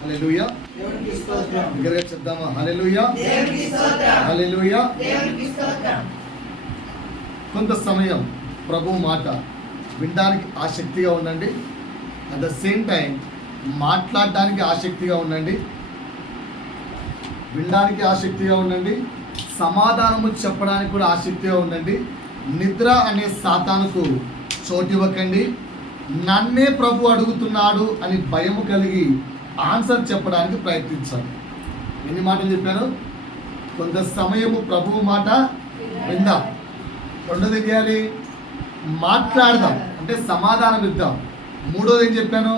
హల్లెలూయా. దేవునికి స్తోత్రం. దగ్గరగా చెప్దామా? హల్లెలూయా, దేవునికి స్తోత్రం. హల్లెలూయా. దేవునికి స్తోత్రం. కొంత సమయం ప్రభు మాట వినడానికి ఆసక్తిగా ఉండండి. అట్ ద సేమ్ టైం మాట్లాడడానికి ఆసక్తిగా ఉండండి, వినడానికి ఆసక్తిగా ఉండండి, సమాధానము చెప్పడానికి కూడా ఆసక్తిగా ఉండండి. నిద్ర అనే సాతానుకు చోటివ్వకండి. నన్నే ప్రభు అడుగుతున్నాడు అని భయము కలిగి ఆన్సర్ చెప్పడానికి ప్రయత్నించాలి. ఎన్ని మాటలు చెప్పాను? కొంత సమయము ప్రభువు మాట విందాం. రెండోది ఏం చేయాలి? మాట్లాడదాం, అంటే సమాధానం ఇద్దాం. మూడోది ఏం చెప్పాను?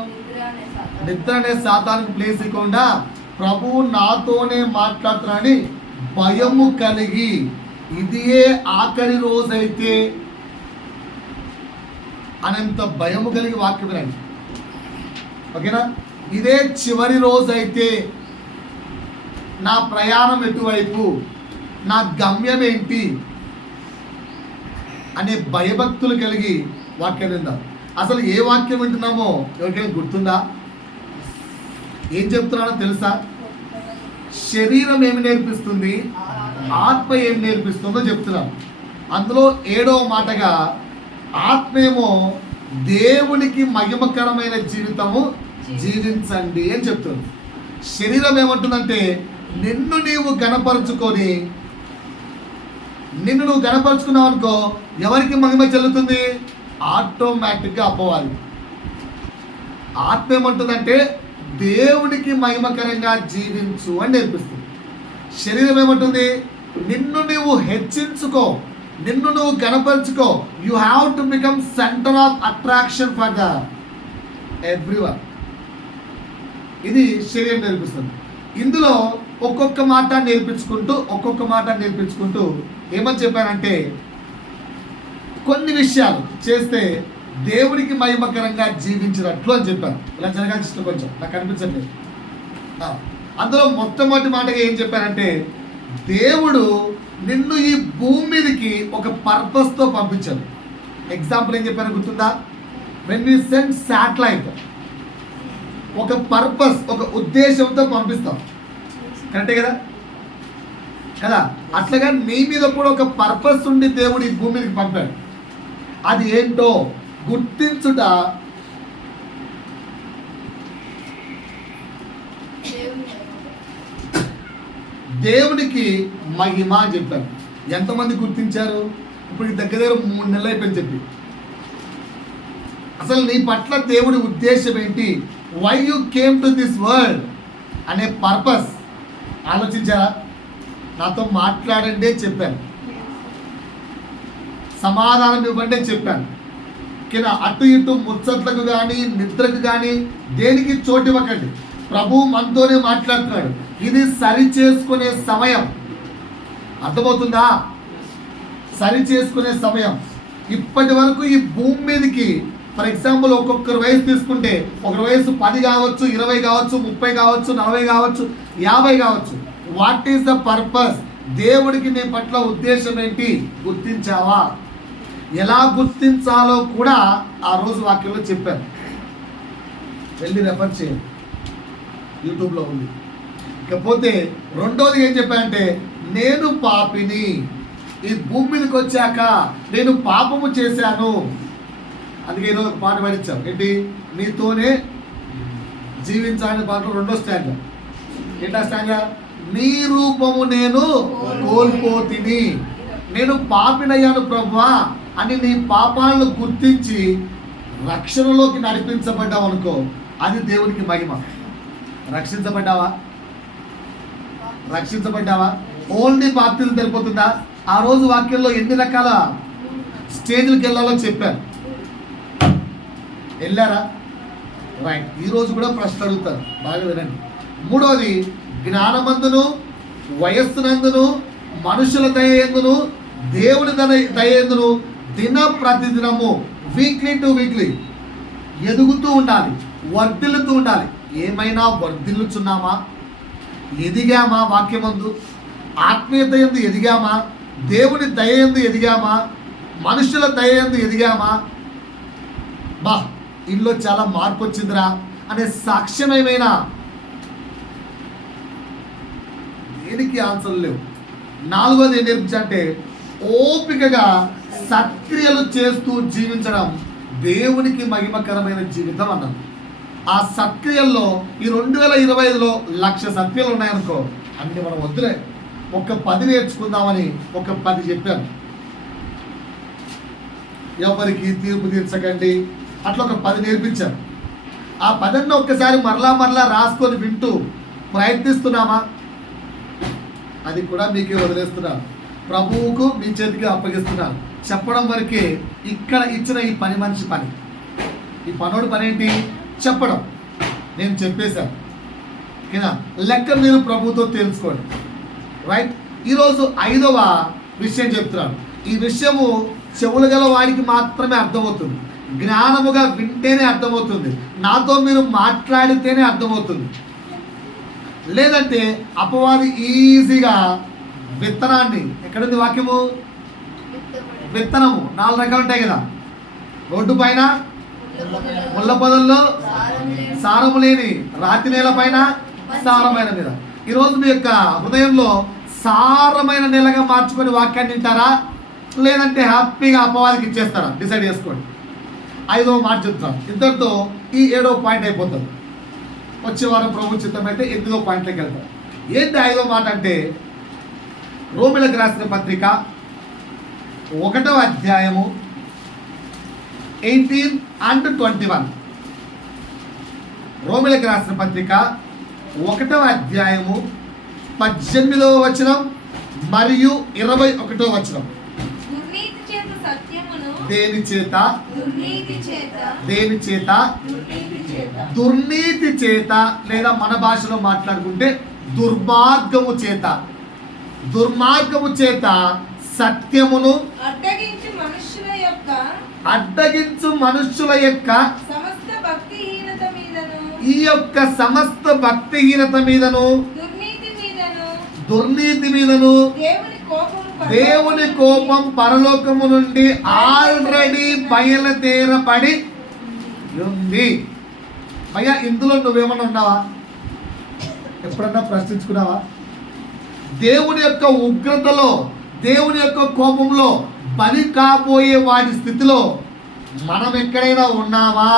నిద్ర అనే సాతానికి ప్లేస్ ఇవ్వకుండా ప్రభువు నాతోనే మాట్లాడుతున్నాడని భయము కలిగి, ఇదియే ఆఖరి రోజైతే అనంత భయము కలిగి వాక్యం వినండి. ఓకేనా? ఇదే చివరి రోజైతే నా ప్రయాణం ఎటువైపు, నా గమ్యం ఏంటి అనే భయభక్తులు కలిగి వాక్యం విందాం. అసలు ఏ వాక్యం వింటున్నామో ఎవరికైనా గుర్తుందా? ఏం చెప్తున్నానో తెలుసా? శరీరం ఏమి నేర్పిస్తుంది, ఆత్మ ఏమి నేర్పిస్తుందో చెప్తున్నాం. అందులో 7వ మాటగా ఆత్మేమో దేవునికి మహిమకరమైన జీవితము జీవించండి అని చెప్తుంది. శరీరం ఏమంటుందంటే నిన్ను నీవు గణపరుచుకొని, నిన్ను నువ్వు గణపరుచుకున్నావు అనుకో, ఎవరికి మహిమ చెల్లుతుంది? ఆటోమేటిక్గా అప్పవాలి. ఆత్మ ఏమంటుందంటే దేవునికి మహిమకరంగా జీవించు అని నేర్పిస్తుంది. శరీరం ఏమంటుంది? నిన్ను నువ్వు హెచ్చించుకో, నిన్ను నువ్వు గణపరుచుకో. You have to become centre of attraction for the everyone. ఇది శరీరం నేర్పిస్తుంది. ఇందులో ఒక్కొక్క మాట నేర్పించుకుంటూ ఏమని చెప్పానంటే, కొన్ని విషయాలు చేస్తే దేవుడికి మహిమకరంగా జీవించినట్లు అని చెప్పాను. ఇలా జరగాల్సి ఇష్టం కొంచెం నాకు అనిపించట్లేదు. అందులో మొట్టమొదటి మాటగా ఏం చెప్పారంటే, దేవుడు నిన్ను ఈ భూమి మీదకి ఒక పర్పస్తో పంపించాడు. ఎగ్జాంపుల్ ఏం చెప్పాను గుర్తుందా? వెన్ వి సెండ్ శాటిలైట్, ఒక పర్పస్, ఒక ఉద్దేశంతో పంపిస్తాం. కరెక్టే కదా? కదా? అట్లాగా నీ మీద కూడా ఒక పర్పస్ ఉండి దేవుడు ఈ భూమి మీదకి పంపాడు. అది ఏంటో గుర్తించుట దేవునికి మహిమ అని చెప్పారు. ఎంతమంది గుర్తించారు? ఇప్పుడు దగ్గర 3 నెలలు అయిపోయింది చెప్పి. అసలు నీ పట్ల దేవుడి ఉద్దేశం ఏంటి? Why you came to this world అనే పర్పస్ ఆలోచించారా? నాతో మాట్లాడండి చెప్పాను, సమాధానం ఇవ్వండి చెప్పాను. కింద అటు ఇటు ముచ్చట్లకు కానీ నిద్రకు కానీ దేనికి చోటు ఇవ్వకండి. ప్రభు మనతోనే మాట్లాడుతున్నాడు. ఇది సరి చేసుకునే సమయం. అర్థమవుతుందా? సరి చేసుకునే సమయం. ఇప్పటి వరకు ఈ భూమి మీదకి ఫర్ ఎగ్జాంపుల్ ఒక్కొక్కరు వయసు తీసుకుంటే, ఒకరి వయసు 10 కావచ్చు, 20 కావచ్చు, 30 కావచ్చు, 40 కావచ్చు, 50 కావచ్చు. What is the purpose? దేవుడికి నీ పట్ల ఉద్దేశం ఏంటి గుర్తించావా? ఎలా గుర్తించాలో కూడా ఆ రోజు వాక్యంలో చెప్పాను. వెళ్ళి రెఫర్ చేయండి, యూట్యూబ్లో ఉంది. ఇకపోతే రెండోది ఏం చెప్పానంటే, నేను పాపిని, ఈ భూమి మీదకి వచ్చాక నేను పాపము చేశాను. అందుకే ఈరోజు ఒక పాట పాడించాం. ఏంటి? నీతోనే జీవించాలనే పాటలో 2వ స్టాండ్. ఏంటా స్టాండ్? నీ రూపము నేను కోల్పోతిని, నేను పాపినయ్యాను ప్రభువా అని నీ పాపాలను గుర్తించి రక్షణలోకి నడిపించబడ్డావు అనుకో, అది దేవునికి మహిమ. రక్షించబడ్డావా? ఓన్లీ బాప్తిజం సరిపోతుందా? ఆ రోజు వాక్యంలో ఎన్ని రకాల స్టేజ్లకు వెళ్ళాలో చెప్పారు. వెళ్ళారా? రైట్. ఈరోజు కూడా ప్రశ్న అడుగుతారు, బాగా వినండి. మూడవది, జ్ఞానమందును, వయస్సునందును, మనుషుల దయందును, దేవుని దయందును దిన ప్రతిదినము, వీక్లీ టు వీక్లీ ఎదుగుతూ ఉండాలి, వర్ధిల్లుతూ ఉండాలి. ఏమైనా వర్ధిల్లుచున్నామా? ఎదిగామా? వాక్యమందు ఆత్మీయత యందు ఎదిగామా? దేవుని దయ యందు ఎదిగామా? మనుషుల దయ యందు ఎదిగామా? బా, ఇల్లు చాలా మార్పు వచ్చిందిరా అనే సాక్ష్యం ఏమైనా దేనికి ఆన్సర్ లేవు. నాలుగోది ఏం నేర్పించంటే ఓపికగా సత్క్రియలు చేస్తూ జీవించడం దేవునికి మహిమకరమైన జీవితం అన్నాను. ఆ సత్క్రియల్లో ఈ 2025లో 1,00,000 సత్క్రియలు ఉన్నాయనుకో, అన్ని మనం వద్దులే, ఒక 10 నేర్చుకుందామని ఒక 10 చెప్పాను. ఎవరికి తీర్పు తీర్చకండి అట్లా ఒక 10 నేర్పించాను. ఆ 10 ఒక్కసారి మరలా రాసుకొని వింటూ ప్రయత్నిస్తున్నామా? అది కూడా మీకే వదిలేస్తున్నాను, ప్రభువుకు మీ చేతికి అప్పగిస్తున్నాను. చెప్పడం వరకే ఇక్కడ ఇచ్చిన ఈ పని మనిషి పని. ఈ పనోడు పని ఏంటి? చెప్పడం. నేను చెప్పేశాను ఓకేనా. లెక్క మీరు ప్రభుతో తెలుసుకోండి. రైట్. ఈరోజు 5వ విషయం చెప్తున్నాను. ఈ విషయము చెవులు గల వాడికి మాత్రమే అర్థమవుతుంది, జ్ఞానముగా వింటేనే అర్థమవుతుంది, నాతో మీరు మాట్లాడితేనే అర్థమవుతుంది. లేదంటే అపవాది ఈజీగా విత్తనాన్ని, ఎక్కడుంది వాక్యము? విత్తనము 4 రకాలు ఉంటాయి కదా. రోడ్డు పైన, ముళ్ళ పొదల్లో సారము లేని, రాతి నేల పైన, సారమైన నేల. ఈరోజు మీ యొక్క హృదయంలో సారమైన నేలగా మార్చుకొని వాక్యాన్ని వింటారా, లేదంటే హ్యాపీగా అపవాదికి ఇచ్చేస్తారా? డిసైడ్ చేసుకోండి. 5వ మాట చెప్తాను. ఇంతటితో ఈ 7వ పాయింట్ అయిపోతుంది. వచ్చే వారం ప్రభు చిత్తం అయితే 8వ పాయింట్లోకి వెళ్తాం. ఏంటి 5వ మాట అంటే, రోమిలకు రాసిన పత్రిక 1వ అధ్యాయము 18 and 21. రోమిలకు రాసిన పత్రిక 1వ అధ్యాయము 18వ వచనం మరియు 21వ వచనం. దుర్నీతి చేత సత్యమును, దేని చేత? దుర్నీతి చేత, దేని చేత? దుర్నీతి చేత, దుర్నీతి చేత, లేదా మన భాషలో మాట్లాడుకుంటే దుర్మార్గము చేత. దుర్మార్గము చేత సత్యమును అడ్డగించు మనుష్యుల యొక్క సమస్త భక్తిహీనత మీదను, ఈ యొక్క సమస్త భక్తిహీనత మీదను, దుర్నీతి మీదను దేవుని కోపం పరలోకము నుండి ఆల్రెడీ బయలుదేరబడి ఉంది. అయ్యా, ఇందులో నువ్వేమన్నా ఉన్నావా? ఎప్పుడన్నా ప్రశ్నించుకున్నావా? దేవుని యొక్క ఉగ్రతలో, దేవుని యొక్క కోపంలో బలి కాబోయే వాడి స్థితిలో మనం ఎక్కడైనా ఉన్నామా?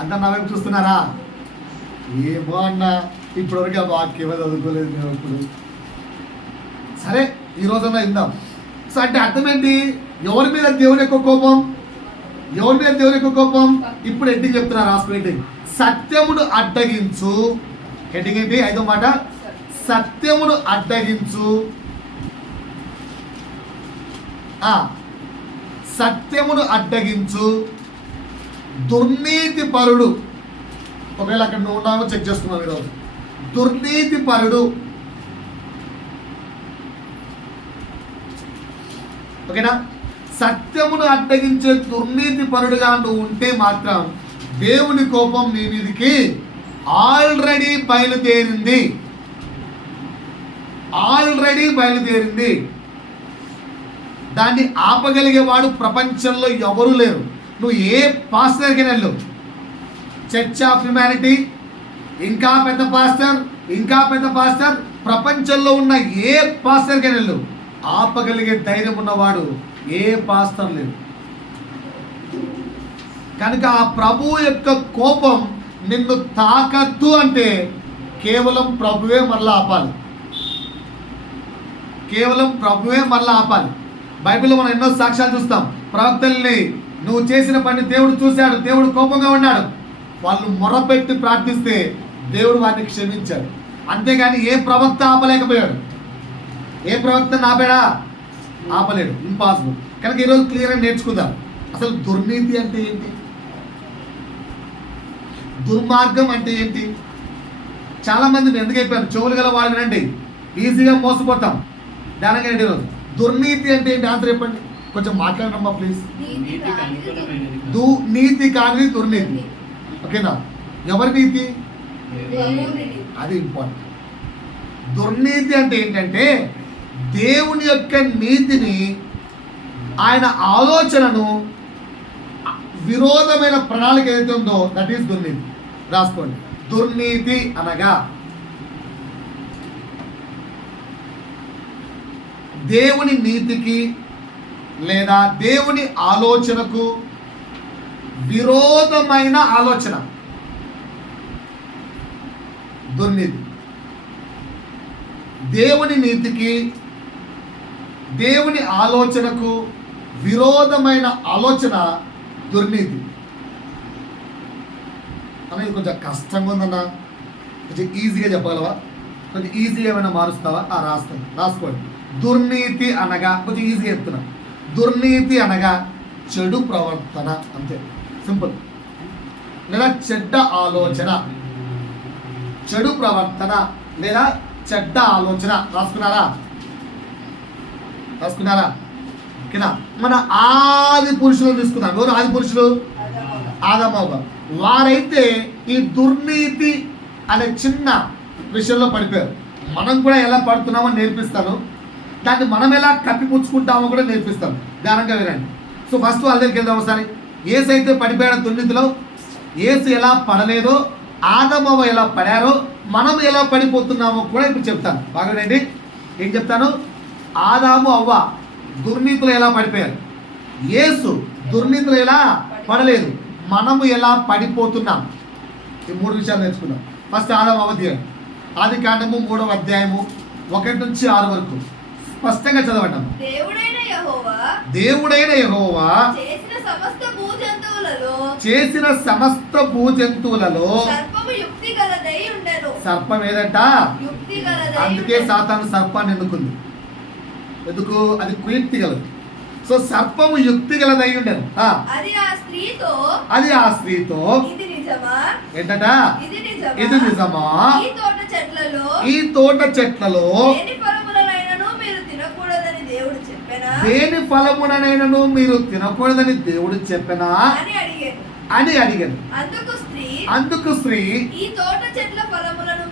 అంత నవ్వేం చూస్తున్నారా? ఏమో అన్న, ఇప్పటివరకు ఆ వాక్యం చదువుకోలేదు మేము ఇప్పుడు. సరే, ఈ రోజన్నా ఇందాం. సో అంటే అర్థం ఏంటి? ఎవరి మీద దేవుని యొక్క కోపం? ఎవరి మీద దేవుని యొక్క కోపం? ఇప్పుడు హెడ్డింగ్ చెప్తున్నా, రాసుకో హెడ్డింగ్. సత్యమును అడ్డగించు. హెడ్డింగ్ ఏంటి? 5వ మాట, సత్యమును అడ్డగించు. సత్యమును అడ్డగించు దుర్నీతి పరుడు. ఒకవేళ అక్కడ నువ్వు ఉన్నామో చెక్ చేసుకున్నావు ఈరోజు. దుర్నీతి పరుడు. ఓకేనా? సత్యమును అడ్డగించే దుర్నీతి పరుడుగా నువ్వు ఉంటే మాత్రం దేవుని కోపం నీ మీదికి ఆల్రెడీ బయలుదేరింది. దాన్ని ఆపగలిగేవాడు ప్రపంచంలో ఎవరు లేరు. నువ్వు ఏ పాస్టర్కి వెళ్ళు, చర్చ్ ఆఫ్ హ్యుమానిటీ, ఇంకా పెద్ద పాస్టర్, ప్రపంచంలో ఉన్న ఏ పాస్టర్కి వెళ్ళు, ఆపగలిగే ధైర్యం ఉన్నవాడు ఏ పాస్టర్ లేడు. కనుక ఆ ప్రభువు యొక్క కోపం నిన్ను తాకద్దు అంటే కేవలం ప్రభువే మరలా ఆపాలి. బైబిల్లో మనం ఎన్నో సాక్ష్యాలు చూస్తాం. ప్రవక్తల్ని, నువ్వు చేసిన పని దేవుడు చూశాడు, దేవుడు కోపంగా ఉన్నాడు, వాళ్ళు మొరపెట్టి ప్రార్థిస్తే దేవుడు వారిని క్షమించాడు. అంతేగాని ఏ ప్రవక్త ఆపలేకపోయాడు. ఏ ప్రవక్తను ఆపలేడు. ఇంపాసిబుల్. కనుక ఈరోజు క్లియర్గా నేర్చుకుందాం, అసలు దుర్నీతి అంటే ఏంటి, దుర్మార్గం అంటే ఏంటి. చాలామంది ఎందుకు అయిపోయారు, చెవులు గల వాళ్ళు వినండి, ఈజీగా మోసపోతాం. దానిగా ఈరోజు దుర్నీతి అంటే ఏంటి? ఆన్సర్ చెప్పండి. కొంచెం మాట్లాడమ్మా ప్లీజ్. నీతి కానిది దుర్నీతి. ఓకేనా? ఎవరి నీతి? అది ఇంపార్టెంట్. దుర్నీతి అంటే ఏంటంటే దేవుని యొక్క నీతిని, ఆయన ఆలోచనను విరోధమైన ప్రణాళిక ఏదైతే ఉందో దట్ ఈస్ దుర్నీతి. రాసుకోండి. దుర్నీతి అనగా దేవుని నీతికి లేదా దేవుని ఆలోచనకు విరోధమైన ఆలోచన దుర్నీతి. దేవుని నీతికి దేవుని ఆలోచనకు విరోధమైన ఆలోచన దుర్నీతి అనేది కొంచెం కష్టంగా ఉందన్నా, కొంచెం ఈజీగా చెప్పగలవా? కొంచెం ఈజీగా ఏమైనా మారుస్తావా? రాసుకోండి. దుర్నీతి అనగా, కొంచెం ఈజీగా చెప్తున్నా, దుర్నీతి అనగా చెడు ప్రవర్తన, అంతే, సింపుల్. లేదా చెడ్డ ఆలోచన, చెడు ప్రవర్తన లేదా చెడ్డ ఆలోచన. రాసుకున్నారా? కింద మన ఆది పురుషులు తీసుకుందాం. ఎవరు ఆది పురుషులు? ఆదాము అవ్వ. వారైతే ఈ దుర్నీతి అనే చిన్న విషయంలో పడిపోయారు. మనం కూడా ఎలా పడుతున్నామో నేర్పిస్తాను, దాన్ని మనం ఎలా కప్పిపుచ్చుకుంటామో కూడా నేర్పిస్తాను. ధ్యానంగా వినండి. సో ఫస్ట్ వాళ్ళ దగ్గరికి వెళ్దాం ఒకసారి. ఏసు అయితే పడిపోయాడు దుర్నీతిలో, ఏసు ఎలా పడలేదో, ఆదాము అవ్వ ఎలా పడారో, మనం ఎలా పడిపోతున్నామో కూడా ఇప్పుడు చెప్తాను. బాగా వినండి. ఏం చెప్తాను? ఆదాము అవ్వ దుర్నీతిలో ఎలా పడిపోయారు, యేసు దుర్నీతిలో ఎలా పడలేదు, మనము ఎలా పడిపోతున్నాం. ఈ 3 విషయాలు నేర్చుకున్నాం. ఫస్ట్ ఆదాము అవ్వ తీయండి. ఆది కాండము 3వ అధ్యాయము 1 నుంచి 6 వరకు స్పష్టంగా చదవండి. దేవుడైన యెహోవా చేసిన సమస్త భూజంతువులలో సర్పం ఏదంట? అందుకే సాతాను సర్పాన్ని ఎన్నుకుంది. ఎందుకు? అది కుయుక్తి గలదు. సో సర్పము యుక్తి గలదై ఉండేది. అది ఆ స్త్రీతో ఏంటట? ఇది నిజమా? ఈ తోట చెట్లలో దేని ఫలమునైనను మీరు తినకూడదని దేవుడు చెప్పెనా అని అడిగాను. అందుకు స్త్రీ ఈ తోట చెట్ల ఫలములను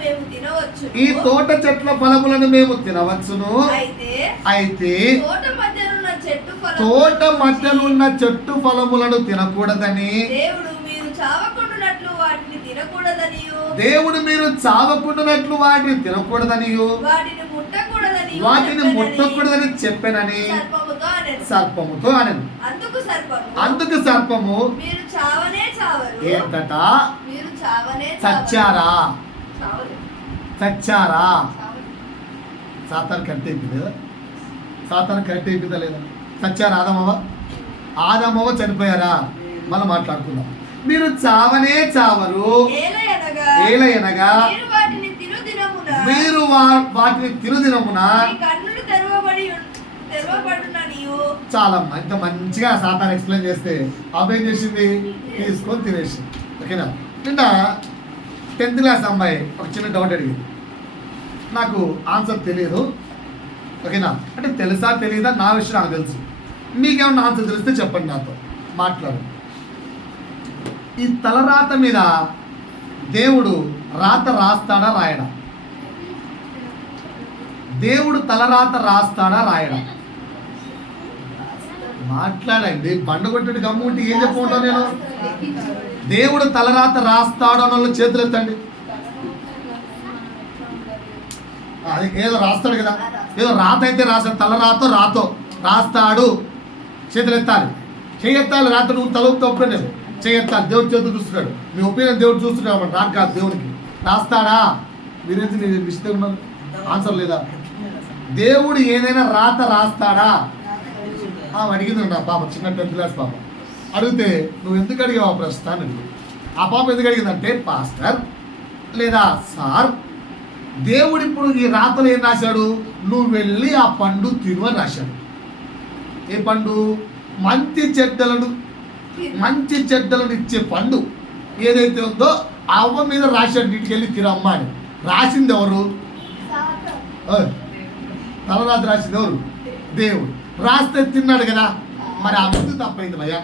మేము తినవచ్చును, అయితే తోట మధ్యనున్న చెట్టు ఫలములను తినకూడదని దేవుడు మీరు చావకుండునట్లు వాటిని తినకూడదనియు వాటిని ముట్టకూడదని చెప్పానని సర్పముతో అనను. అందుకు సర్పము ఏంటట? చచ్చారా? సాతాను కరెక్ట్ అయిపోయింది కదా? సాతాను కరెక్ట్ అయిపోయిందా లేదా? చచ్చారా ఆదామవ్వ చనిపోయారా? మళ్ళీ మాట్లాడుకుందాం. మీరు చావనే చావరు, ఏలయనగా మీరు వాటిని తిరుదినమున. చాలా ఇంత మంచిగా సాతాను ఎక్స్ప్లెయిన్ చేస్తే అవేం చేసింది? తీసుకొని తినేసింది. ఓకేనా? నిన్న 10th క్లాస్ అమ్మాయి ఒక చిన్న డౌట్ అడిగింది. నాకు ఆన్సర్ తెలియదు. ఓకేనా? అంటే తెలుసా తెలియదా నా విషయం నాకు తెలుసు. మీకేమన్నా ఆన్సర్ తెలిస్తే చెప్పండి, నాతో మాట్లాడు. ఈ తలరాత మీద దేవుడు రాత రాస్తాడా రాయడా? దేవుడు తలరాత రాస్తాడా రాయడా? మాట్లాడండి. బండగొట్టుడి గమ్ముంటే ఏం చెప్పుకుంటాను నేను? దేవుడు తలరాత రాస్తాడు అన్న వాళ్ళు చేతులు ఎత్తండి. అది ఏదో రాస్తాడు కదా, ఏదో రాత అయితే రాస్తాడు. తలరాతో రాస్తాడు, చేతులు ఎత్తాలి, చేయెత్తాలి. రాత్రి నువ్వు తలుపుతో ఒప్పుకోలేదు, చేయెత్తాలి. దేవుడు చేతులు చూస్తున్నాడు. మీ ఒపీనియన్ దేవుడు చూస్తున్నాడు అన్నమాట, నాకు కాదు. దేవునికి రాస్తాడా? మీరేంటి నిశ్చితంగా ఉన్నారు? ఆన్సర్ లేదా? దేవుడు ఏదైనా రాత రాస్తాడా? అడిగింది నా పాప, చిన్న 10th క్లాస్ పాప అడిగితే, నువ్వు ఎందుకు అడిగావు ఆ ప్రశ్న అని. ఆ పాప ఎందుకు అడిగిందంటే, పాస్టర్ లేదా సార్, దేవుడు ఇప్పుడు ఈ రాతలు ఏం రాశాడు? నువ్వు వెళ్ళి ఆ పండు తిను అని రాశాడు. ఏ పండు? మంచి చెడ్డలను ఇచ్చే పండు ఏదైతే ఉందో అవ్వ మీద రాశాడు, నీటికి వెళ్ళి తినమ్మా అని. రాసింది ఎవరు? తలరాత రాసింది ఎవరు? దేవుడు. రాస్తే తిన్నాడు కదా, మరి ఆ ముందు తప్పైంది భయ్యా.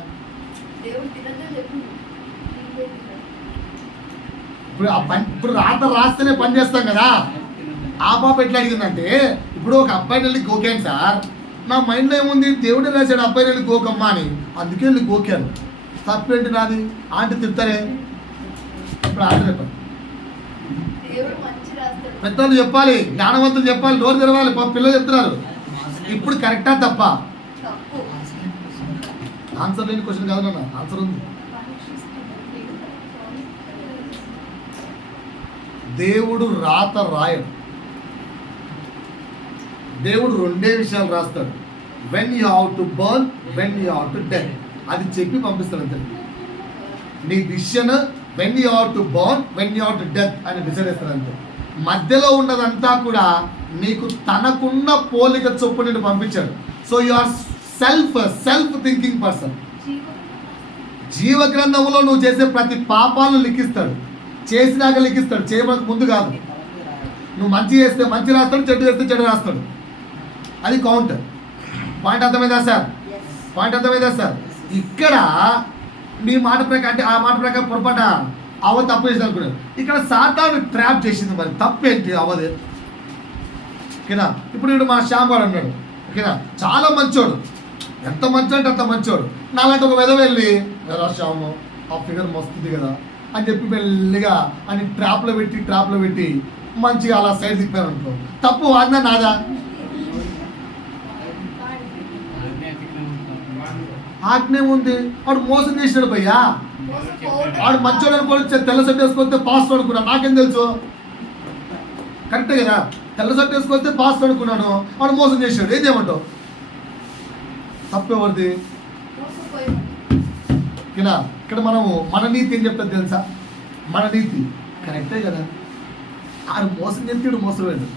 ఇప్పుడు రాత రాస్తేనే పని చేస్తాం కదా. ఆ పాప ఎట్లా అడిగిందంటే, ఇప్పుడు ఒక అబ్బాయిని వెళ్ళి గోకాను సార్, నా మైండ్లో ఏముంది? దేవుడే రాశాడు అబ్బాయిని వెళ్ళి గోకమ్మా అని, అందుకే వెళ్ళి గోకాను. తప్పేంటి నాది? ఆంటీ తిడతారే. ఇప్పుడు ఆంటీ చెప్పండి, పెద్దలు చెప్పాలి, జ్ఞానవంతులు చెప్పాలి, నోరు తెరవాలి. పిల్లలు చెప్తున్నారు ఇప్పుడు కరెక్టా తప్ప? తప్పు. ఆన్సర్ లేని క్వశ్చన్ కాదు నాన్న, ఆన్సర్ ఉంది. దేవుడు రాత రాయడు. దేవుడు రెండే విషయాలు రాస్తాడు, when you have to burn, when you have to death. అది చెప్పి పంపిస్తాడు అంతే. నీ decision when you have to burn, when you have to death అని డిసైడ్ చేస్తాడు అంతే. మధ్యలో ఉన్నదంతా కూడా నీకు తనకున్న పోలిక చొప్పు నేను పంపించాడు. So you are self thinking person. జీవ గ్రంథంలో నువ్వు చేసే ప్రతి పాపాలను లిఖిస్తాడు, చేసినాక లిఖిస్తాడు, చేయడానికి ముందు కాదు. నువ్వు మంచి చేస్తే మంచి రాస్తాడు, చెడు చేస్తే చెడు రాస్తాడు. అది కౌంట్. పాయింట్ అర్థమైందా సార్? పాయింట్ అర్థమైందా సార్? ఇక్కడ మీ మాట ప్రకారం, అంటే ఆ మాట ప్రకారం పొరపాట అవ తప్పు చేసి అనుకున్నాడు. ఇక్కడ సాతాను ట్రాప్ చేసింది. మరి తప్పు ఏంటి అవదే? ఓకేనా? ఇప్పుడు వీడు మా శ్యామ్ వాడు అన్నాడు, ఓకేనా, చాలా మంచోడు, ఎంత మంచి అంటే అంత మంచోడు. నాలాంటి ఒక వెధవ వెళ్ళి ఎలా శ్యాము ఆ ఫిగర్ మస్తుంది కదా అని చెప్పి మెల్లిగా అని ట్రాప్లో పెట్టి మంచిగా అలా సైడ్ తిప్పాను అనుకో, తప్పు వాడినా నాదా? ఆజ్ఞ ఉంది. వాడు మోసం చేసినాడు భయ్యా. వాడు మంచోడు అనుకోని తెల్ల షర్ట్ వేసుకొస్తే పాస్ అనుకున్నా, నాకేం తెలుసు? కరెక్టే కదా, తెల్ల షర్ట్ వేసుకొస్తే పాస్ అనుకున్నాను, వాడు మోసం చేసాడు. ఏం చేయమంటావు? తప్పు ఎవరిది? ఓకేనా? ఇక్కడ మనము మన నీతి ఏం చెప్తుంది తెలుసా? మన నీతి కరెక్టే కదా. ఆడు మోసం చేస్తే ఇడు మోసం వేడు.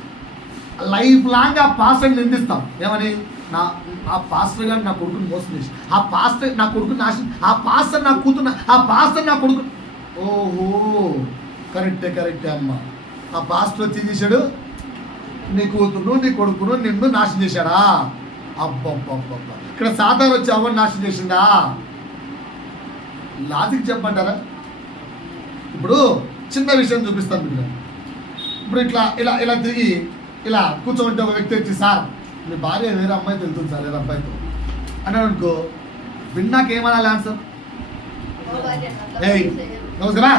లైఫ్ లాంగ్ ఆ పాస్టర్ని నిందిస్తాం. ఏమని? ఆ పాస్టర్ గారు నా కొడుకుని మోసం చేసి, ఆ పాస్టర్ నా కొడుకుని నాశనం, ఆ పాస్టర్ నా కూతురు, ఆ పాస్టర్ నా కొడుకు. ఓహో, కరెక్టే అమ్మ. ఆ పాస్టర్ వచ్చి ఏం చేశాడు? నీ కూతురు నీ కొడుకును నిన్ను నాశనం చేశాడా? అబ్బబ్బబ్బబ్బ. ఇక్కడ సాతాను వచ్చి అవ్వని నాశనం చేసిందా? లాజిక్ చెప్పంటారా? ఇప్పుడు చిన్న విషయం చూపిస్తాను మీకు. ఇప్పుడు ఇలా తిరిగి ఇలా కూర్చోమంటే ఒక వ్యక్తి వచ్చి, సార్ మీ భార్య వేరే అమ్మాయితో వెళ్తుంది సార్, వేరే అబ్బాయితో అన్నాడు అనుకో, విన్నాక ఏమనాలి ఆన్సర్? ఏయ్ నమస్కారా,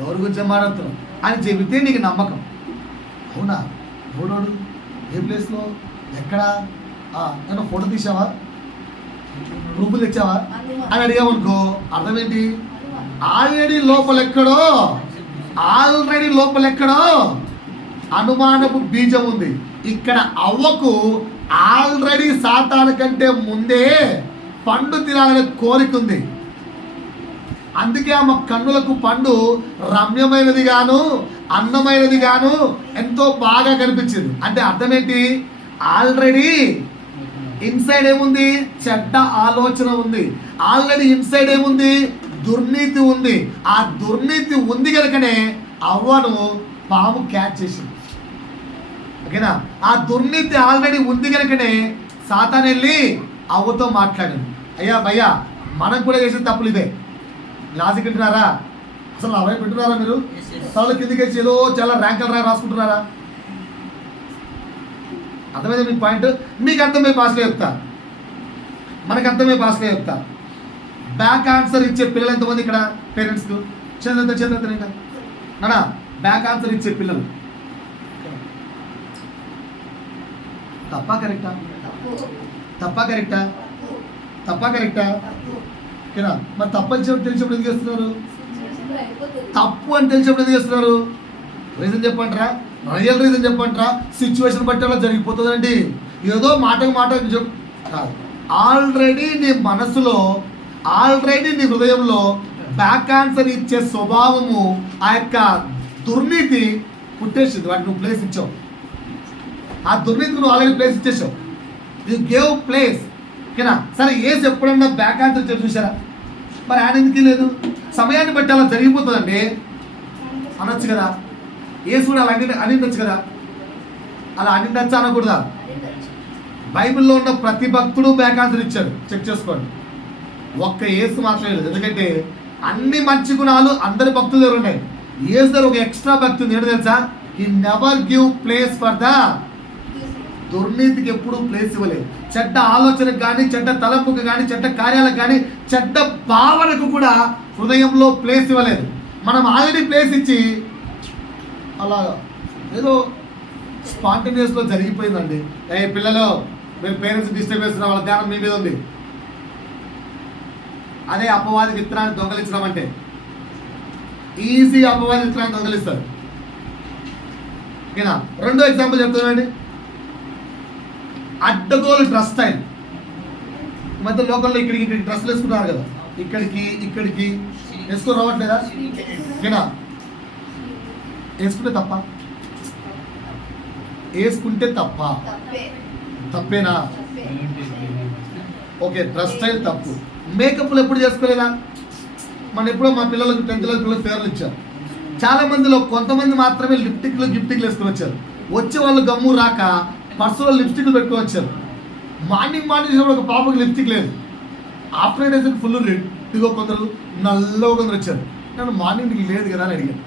ఎవరి గురించి మాట్లాడుతున్నావు అని చెబితే నీకు నమ్మకం. అవునా? ఎవడోడు? ఏ ప్లేస్లో? ఎక్కడ? ఏమన్నా ఫోటో తీసావా, ప్రూఫ్లు తెచ్చావా అని అడిగామనుకో, అర్థం ఏంటి? ఆల్రెడీ లోపలెక్కడో అనుమానపు బీజం ఉంది. ఇక్కడ అవ్వకు ఆల్రెడీ సాతాను కంటే ముందే పండు తినాలనే కోరిక ఉంది. అందుకే ఆమె కన్నులకు పండు రమ్యమైనది గాను అందమైనది గాను ఎంతో బాగా కనిపించింది. అంటే అర్థం ఏంటి? ఆల్రెడీ ఇన్సైడ్ ఏముంది? చెడ్డ ఆలోచన ఉంది. ఆల్రెడీ ఇన్సైడ్ ఏముంది? దుర్నీతి ఉంది. ఆ దుర్నీతి ఉంది కనుకనే అవ్వను పాము క్యాచ్ చేసింది. ఓకేనా? ఆ దుర్నీతి ఆల్రెడీ ఉంది కనుకనే సాతాను వెళ్ళి అవ్వతో మాట్లాడింది. అయ్యా భయ్యా, మనం కూడా చేసిన తప్పులు ఇవే. లాజిక్ వింటున్నారా? అసలు అవే వింటున్నారా మీరు? తల కిందికి వచ్చి ఏదో చాలా ర్యాంకులు రాసుకుంటున్నారా? అర్థమైంది మీ పాయింట్? మీకు అర్థమయ్యే భాషలో చెప్తా, మనకు అర్థమయ్యే భాషలో చెప్తా. బ్యాక్ ఆన్సర్ ఇచ్చే పిల్లలు ఎంతమంది ఇక్కడ? పేరెంట్స్కు చంద్రత ఇంకా నానా బ్యాక్ ఆన్సర్ ఇచ్చే పిల్లలు తప్పా కరెక్టా? ఓకేనా? మరి తప్పు అని తెలిసినప్పుడు ఎందుకు చేస్తున్నారు? తప్పు అని తెలిసినప్పుడు ఎందుకు చేస్తున్నారు? రీజన్ చెప్పంటారా? రియల్ రీజన్ చెప్పంటారా? సిచ్యువేషన్ బట్టి అలా జరిగిపోతుందండి. ఏదో మాటకు కాదు. ఆల్రెడీ నీ మనసులో, ఆల్రెడీ నీ హృదయంలో బ్యాక్ ఆన్సర్ ఇచ్చే స్వభావము, ఆ యొక్క దుర్నీతి పుట్టేసింది. వాటికి నువ్వు ప్లేస్ ఇచ్చావు. ఆ దుర్నీతికి నువ్వు ఆల్రెడీ ప్లేస్ ఇచ్చేసావు. You gave place. ఓకేనా? సరే, ఏసు ఎప్పుడన్నా బ్యాక్ ఆన్సర్ ఇచ్చారు చూసారా? మరి ఆయన ఎందుకు లేదు? సమయాన్ని బట్టి అలా జరిగిపోతుందండి అనొచ్చు కదా. ఏసు కూడా అలా అనిండొచ్చు కదా. అలా అనిండొచ్చా అనకూడదా? బైబిల్లో ఉన్న ప్రతి భక్తుడు బ్యాక్ ఆన్సర్ ఇచ్చాడు. చెక్ చేసుకోండి. ఒక్క ఏసు మాత్రమే లేదు. ఎందుకంటే అన్ని మంచి గుణాలు అందరి భక్తుల దగ్గర ఉన్నాయి. ఏసు దగ్గర ఒక ఎక్స్ట్రా భక్తి ఉంది. ఏంటో తెలుసా? He never give place for the దుర్నీతికి. ఎప్పుడూ ప్లేస్ ఇవ్వలేదు. చెడ్డ ఆలోచనకు కానీ, చెడ్డ తలంపుకు కానీ, చెడ్డ కార్యాలకు కానీ, చెడ్డ భావనకు కూడా హృదయంలో ప్లేస్ ఇవ్వలేదు. మనం ఆల్రెడీ ప్లేస్ ఇచ్చి అలా ఏదో స్పాంటేనియస్లో జరిగిపోయిందండి. పిల్లలు మీరు పేరెంట్స్ డిస్టర్బ్ చేస్తున్న వాళ్ళ ధ్యానం మీ మీద ఉంది. అదే అపవాది విత్తనాన్ని దొంగలించడం అంటే. ఈజీగా అపవాది విత్తనాన్ని దొంగలిస్తారు. ఓకేనా? రెండో ఎగ్జాంపుల్ చెప్తానండి. అడ్డగోలు డ్రెస్ స్టైల్. ఈ మధ్య లోకల్లో ఇక్కడికి డ్రెస్సులు వేసుకుంటున్నారు కదా, ఇక్కడికి వేసుకొని రావట్లేదా? ఓకేనా? వేసుకుంటే తప్ప? వేసుకుంటే తప్ప? తప్పేనా? ఓకే, డ్రెస్ స్టైల్ తప్పు. మేకప్లు ఎప్పుడు చేసుకోలేదా? మన ఎప్పుడో మా పిల్లలకు 10th పిల్లలకు ఫేర్లు ఇచ్చారు. చాలా మందిలో కొంతమంది మాత్రమే లిప్టిక్లు గిఫ్టిక్లు వేసుకొని వచ్చారు. వచ్చే వాళ్ళు గమ్ము రాక పర్సులో లిప్స్టిక్లు పెట్టుకొని వచ్చారు. మార్నింగ్ ఒక పాపకు లిప్స్టిక్ లేదు. ఆఫ్టర్ డేస్ ఫుల్ రెడ్గా కొందరు, నల్లగా కొందరు వచ్చారు. నేను మార్నింగ్ లేదు కదా అని అడిగాను.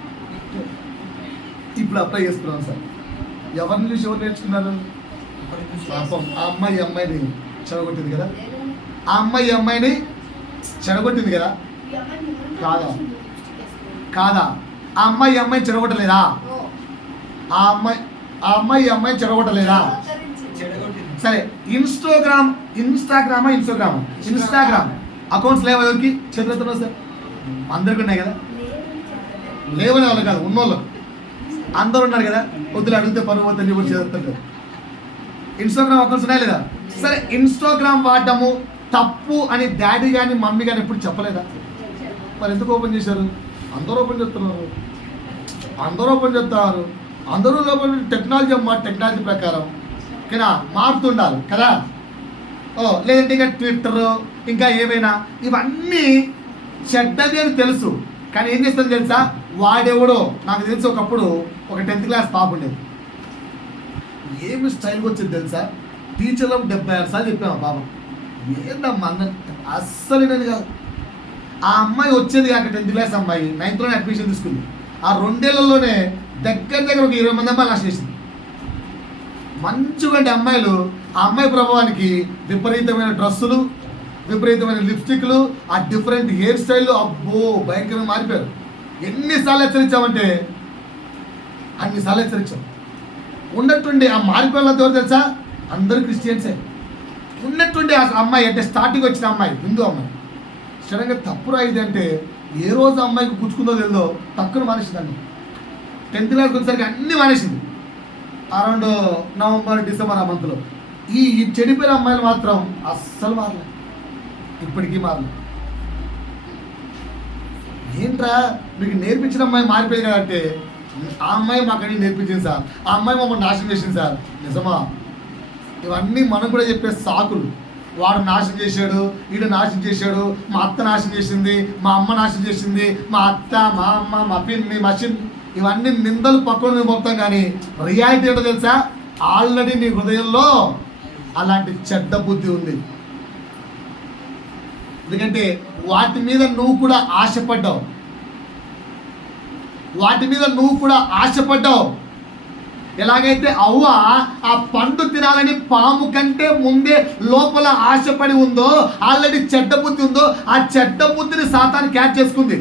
ఇప్పుడు అప్లై చేసుకున్నాను సార్. ఎవరిని చూసి ఎవరు నేర్చుకున్నారు? పాపం ఆ అమ్మాయిని చెడగొట్టింది కదా, ఆ అమ్మాయిని చెడగొట్టింది కదా. కాదా? ఆ అమ్మాయిని చెడగొట్టలేదా? ఆ అమ్మాయి చెడగొట్టలేదా? సరే, ఇన్స్టాగ్రామ్ అకౌంట్స్ లేవా? ఎవరికి చేతులతో సార్? అందరికి ఉన్నాయి కదా. లేవనే వాళ్ళు కాదు, ఉన్నోళ్ళు అందరూ ఉన్నారు కదా. వద్దులు అడిగితే పరువు పోతుంది కూడా చేస్తుంటారు. ఇన్స్టాగ్రామ్ అకౌంట్స్ ఉన్నాయి లేదా? సరే, ఇన్స్టాగ్రామ్ వాడటము తప్పు అని డాడీ కానీ మమ్మీ కానీ ఎప్పుడు చెప్పలేదా? మరి ఎందుకు ఓపెన్ చేశారు? అందరూ ఓపెన్ చేస్తున్నారు. అందరూ ఓపెన్ టెక్నాలజీ ప్రకారం ఓకేనా మారుతుండాలి కదా. లేదంటే ఇంకా ట్విట్టర్ ఇంకా ఏమైనా ఇవన్నీ చెడ్డది అని తెలుసు. కానీ ఏం చేస్తుంది తెలుసా? వాడెవడో నాకు తెలిసి ఒకప్పుడు ఒక 10th క్లాస్ పాప ఉండేది. ఏమి స్టైల్గా వచ్చింది తెలుసా? టీచర్లకు 76 సార్లు చెప్పాము ఆ పాప. ఏందమ్మా అన్న అస్సలు వినేది కాదు. ఆ అమ్మాయి వచ్చేది కాక 10th క్లాస్ అమ్మాయి 9th అడ్మిషన్ తీసుకుంది. ఆ 2 ఏళ్లలోనే దగ్గర ఒక 20 మంది అమ్మాయిలు నాశనం చేసింది. మంచిగా అమ్మాయిలు ఆ అమ్మాయి ప్రభావానికి విపరీతమైన డ్రెస్సులు, విపరీతమైన లిప్స్టిక్లు, ఆ డిఫరెంట్ హెయిర్ స్టైల్, అబ్బో భయంకరంగా మారిపోయారు. ఎన్నిసార్లు హెచ్చరించామంటే అన్నిసార్లు హెచ్చరించాం. ఉన్నట్టుండి ఆ మారిపోయినంత ఎవరు తెలుసా? అందరూ క్రిస్టియన్సే. ఉన్నట్టుండి ఆ అమ్మాయి అంటే స్టార్టింగ్ వచ్చిన అమ్మాయి హిందూ అమ్మాయి సడన్గా తప్పురా ఇది అంటే ఏ రోజు అమ్మాయికి గుచ్చుకుందో తెలియదో తక్కువ మానేసింది. అన్ని 10th క్లాస్కి వచ్చేసరికి అన్నీ మానేసింది. అరౌండ్ నవంబర్ డిసెంబర్ ఆ మంత్లో. ఈ చెడిపోయిన అమ్మాయిలు మాత్రం అస్సలు మారలే, ఇప్పటికీ మారలే. ఏంట్రా మీకు నేర్పించిన అమ్మాయి మారిపోయింది అంటే ఆ అమ్మాయి మాకు నేర్పించింది సార్, ఆ అమ్మాయి మమ్మల్ని నాశనం చేసింది సార్. నిజమా? ఇవన్నీ మనం కూడా చెప్పే సాకులు. వాడు నాశనం చేశాడు, వీడు నాశనం చేశాడు, మా అత్త నాశనం చేసింది, మా అమ్మ నాశనం చేసింది, మా అత్త, మా అమ్మ, మా పిన్ని, మా చిన్ని, ఇవన్నీ నిందలు పక్కన మొత్తం. కానీ రియాలిటీ ఏంటో తెలుసా? ఆల్రెడీ నీ హృదయంలో అలాంటి చెడ్డ బుద్ధి ఉంది. ఎందుకంటే వాటి మీద నువ్వు కూడా ఆశపడ్డావు. ఎలాగైతే అవ్వ ఆ పండు తినాలని పాము కంటే ముందే లోపల ఆశపడి ఉందో, ఆల్రెడీ చెడ్డ బుద్ధి ఉందో, ఆ చెడ్డ బుద్ధిని సాతాను క్యాచ్ చేసుకుంది.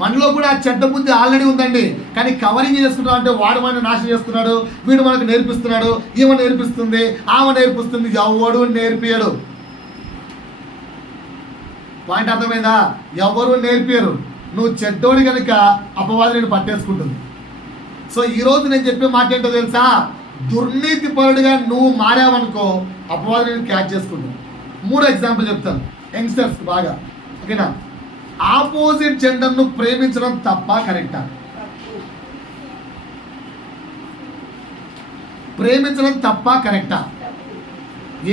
మనలో కూడా ఆ చెడ్డ బుద్ధి ఆల్రెడీ ఉందండి. కానీ కవరింగ్ చేసుకుంటాం అంటే వాడు మనని నాశనం చేస్తున్నాడు, వీడు మనకు నేర్పిస్తున్నాడు, ఈమె నేర్పిస్తుంది, ఆమె నేర్పిస్తుంది, ఎవడు నేర్పియడు. పాయింట్ అర్థమైందా? ఎవరు నేర్పియరు. నువ్వు చెడ్డోడి కనుక అపవాది నేను పట్టేసుకుంటుంది. సో ఈరోజు నేను చెప్పే మాట ఏంటో తెలుసా? దుర్నీతి పరుడుగా నువ్వు మారావనుకో అపవాది నేను క్యాచ్ చేసుకుంటాను. 3 ఎగ్జాంపుల్ చెప్తాను యంగ్స్టర్స్ బాగా. ఓకేనా? ఆపోజిట్ జెండర్ను ప్రేమించడం తప్ప కరెక్టా? ప్రేమించడం తప్ప కరెక్టా?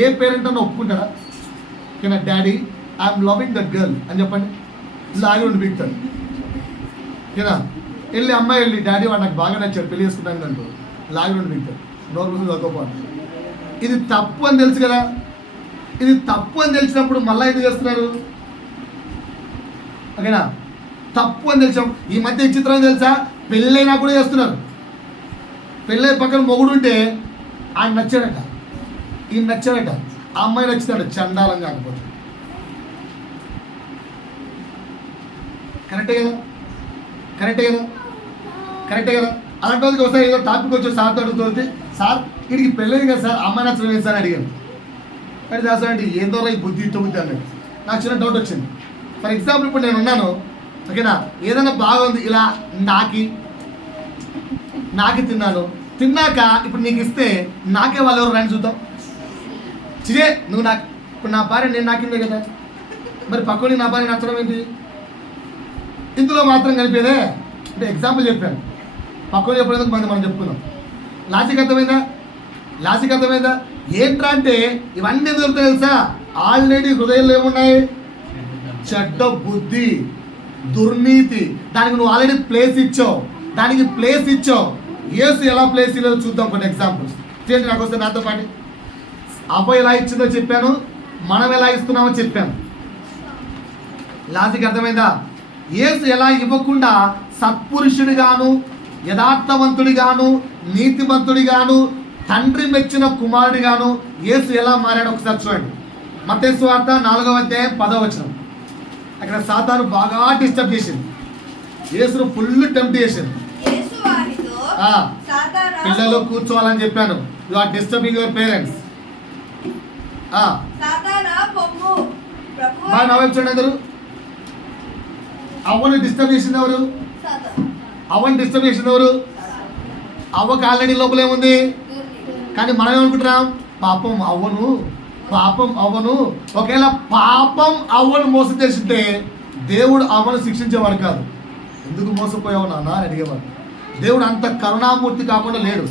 ఏ పేరెంట్ అన్న ఒప్పుకుంటారా? ఓకేనా, daddy I'm loving that girl అని చెప్పండి. లాగి ఉండి బిగుతాడు. ఓకేనా? వెళ్ళి అమ్మాయి వెళ్ళి డాడీ వాడు నాకు బాగా నచ్చాడు, పెళ్లి చేసుకుంటాను అంటూ లాగి ఉండి బిగుతాడు. నోరు కోసం చదువుకోపోవాలి. ఇది తప్పు అని తెలుసు కదా. ఇది తప్పు అని తెలిసినప్పుడు మళ్ళీ ఎందుకు చేస్తున్నారు? ఓకేనా? తప్పు అని తెలిసాం. ఈ మధ్య చిత్రం తెలుసా? పెళ్ళైనా కూడా చేస్తున్నారు. పెళ్ళై పక్కన మొగుడు ఉంటే ఆయన నచ్చాడట, ఈయన నచ్చాడట, ఆ అమ్మాయి నచ్చుతాడు, చండాలం కాకపోతే. కరెక్టే కదా? అలాంటి వాళ్ళకి ఒకసారి ఏదో టాపిక్ వచ్చి సార్ అడుగుతుంది, సార్ వీడికి పెళ్ళేది కదా సార్, అమ్మాయి నచ్చడం ఏంటి సార్ అడిగాను. అంటే సార్ అంటే ఏందో ఈ బుద్ధి ఇట్ట బుద్ధి అన్నాడు. నాకు చిన్న డౌట్ వచ్చింది. ఫర్ ఎగ్జాంపుల్ ఇప్పుడు నేను ఉన్నాను, ఓకేనా, ఏదైనా బాగుంది ఇలా నాకి తిన్నాక ఇప్పుడు నీకు ఇస్తే నాకే వాళ్ళు ఎవరు రండి చూద్దాం. చిరే నువ్వు నాకు ఇప్పుడు నా భార్య నేను నాకిందే కదా, మరి పక్కని నా భార్య నచ్చడం ఏంటి? ఇందులో మాత్రం కలిపేదే. అంటే ఎగ్జాంపుల్ చెప్పాను, పక్కన చెప్పడానికి మనం చెప్పుకున్నాం. లాజిక్ అర్థమైందా? ఏంట్రా అంటే ఇవన్నీ ఎందుకు తెలుసా? ఆల్రెడీ హృదయంలో ఏమున్నాయి? చెడ్డ బుద్ధి, దుర్నీతి. దానికి నువ్వు ఆల్రెడీ ప్లేస్ ఇచ్చావు. యేసు ఎలా ప్లేస్ ఇవ్వలేదో చూద్దాం కొన్ని ఎగ్జాంపుల్స్. చేయండి నాకు వస్తే నాతో పాటు. అవ్వ ఎలా ఇచ్చిందో చెప్పాను, మనం ఎలా ఇస్తున్నామో చెప్పాను. లాజిక్ అర్థమైందా? యేసు ఎలా ఇవ్వకుండా సత్పురుషుడిగాను, యథార్థవంతుడిగాను, నీతిమంతుడిగాను, తండ్రి మెచ్చిన కుమారుడిగాను యేసు ఎలా మారాడు ఒకసారి చూడండి. మత్తయి సువార్త 4వ అధ్యాయం 10వ వచనం. అక్కడ సాతాను బాగా డిస్టర్బ్ చేసింది, యేసును ఫుల్ టెంప్ట్ చేసింది. యేసు వారితో, సాతానా, పిల్లలు కూర్చోవాలని చెప్పాను, you are disturbing your parents. సాతానా పొమ్ము, ప్రభువు బాగా నవ్వు చూడండి అందరూ. అవ్వను డిస్టర్బ్ చేసింది ఎవరు? అవ్వకు ఆల్రెడీ లోపల ఏముంది? కానీ మనం ఏమనుకుంటున్నాం? పాపం అవ్వను. ఒకవేళ పాపం అవ్వను మోసం చేస్తుంటే దేవుడు అవ్వను శిక్షించేవాడు కాదు. ఎందుకు మోసపోయావు నాన్న అని అడిగేవాడు. దేవుడు అంత కరుణామూర్తి కాకుండా లేడు.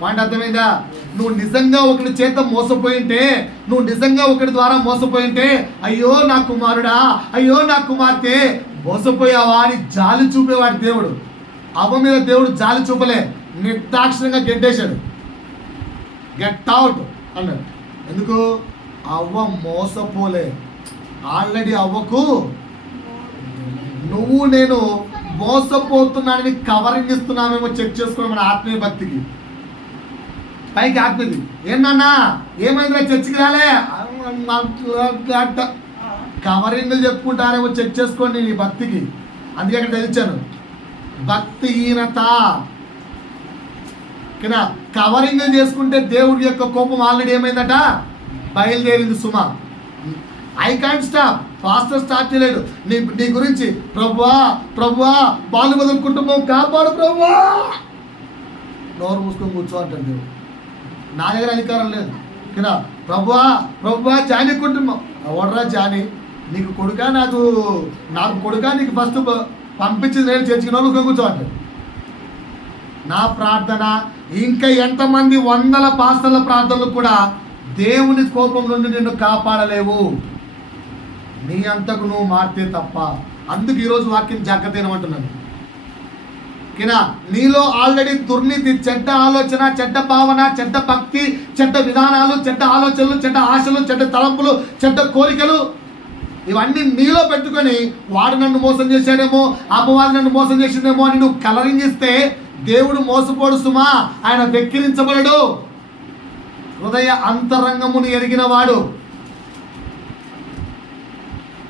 పాయింట్ అర్థమైందా? నువ్వు నిజంగా ఒకటి చేత మోసపోయింటే, నువ్వు నిజంగా ఒకటి ద్వారా మోసపోయింటే, అయ్యో నా కుమారుడా, అయ్యో నా కుమార్తె మోసపోయావా అని జాలి చూపేవాడు దేవుడు. అవ్వ మీద దేవుడు జాలి చూపలే, నిర్దాక్షిణ్యంగా గెట్టేశాడు. గెట్ అవుట్ అన్నాడు. ఎందుకు? అవ్వ మోసపోలే. ఆల్రెడీ అవ్వకు నువ్వు నేను మోసపోతున్నానని కవరింగ్ ఇస్తున్నామేమో చెక్ చేసుకోవడం మన ఆత్మీయ భక్తికి. పైకి ఆత్మీయది ఏంటన్నా ఏమైందిరా చర్చికి రాలే కవరింగ్లు చెప్పుకుంటారేమో చెక్ చేసుకోండి నీ భక్తికి. అందుకే అక్కడ తెలిచాను భక్తిహీనత. ఓకేనా? కవరింగ్లు చేసుకుంటే దేవుడి యొక్క కోపం ఆల్రెడీ ఏమైందట? బయలుదేరింది సుమా. I can't stop. Pastor start చేయలేడు. నీ గురించి ప్రభువా బాలుబదుల కుటుంబం కాపాడు ప్రభువా, నోరు మూసుకొని కూర్చో అంటాడు దేవుడు. నా దగ్గర అధికారం లేదు. ఓకేనా? ప్రభువా జానీ కుటుంబం. ఎవడరా జానీ? నీకు కొడుకా నాకు కొడుకా? నీకు ఫస్ట్ పంపించింది నేను చర్చికి, నోరు మూసుకొని కూర్చో అంటాడు. నా ప్రార్థన ఇంకా ఎంతమంది వందల పాస్టర్ల ప్రార్థనలు కూడా దేవుని కోపం నుండి నిన్ను కాపాడలేవు, నీ అంతకు నువ్వు మారితే తప్ప. అందుకు ఈరోజు వాక్యం జాగ్రత్త ఏమంటున్నాను. ఓకేనా? నీలో ఆల్రెడీ దుర్నీతి, చెడ్డ ఆలోచన, చెడ్డ భావన, చెడ్డ భక్తి, చెడ్డ విధానాలు, చెడ్డ ఆలోచనలు, చెడ్డ ఆశలు, చెడ్డ తలంపులు, చెడ్డ కోరికలు, ఇవన్నీ నీలో పెట్టుకొని వాడు నన్ను మోసం చేశాడేమో, అపవాది నన్ను మోసం చేసిందేమో అని నువ్వు కలరింగ్ ఇస్తే దేవుడు మోసపోడు సుమా. ఆయన వెక్కిరించబడడు. హృదయ అంతరంగమును ఎరిగిన వాడు.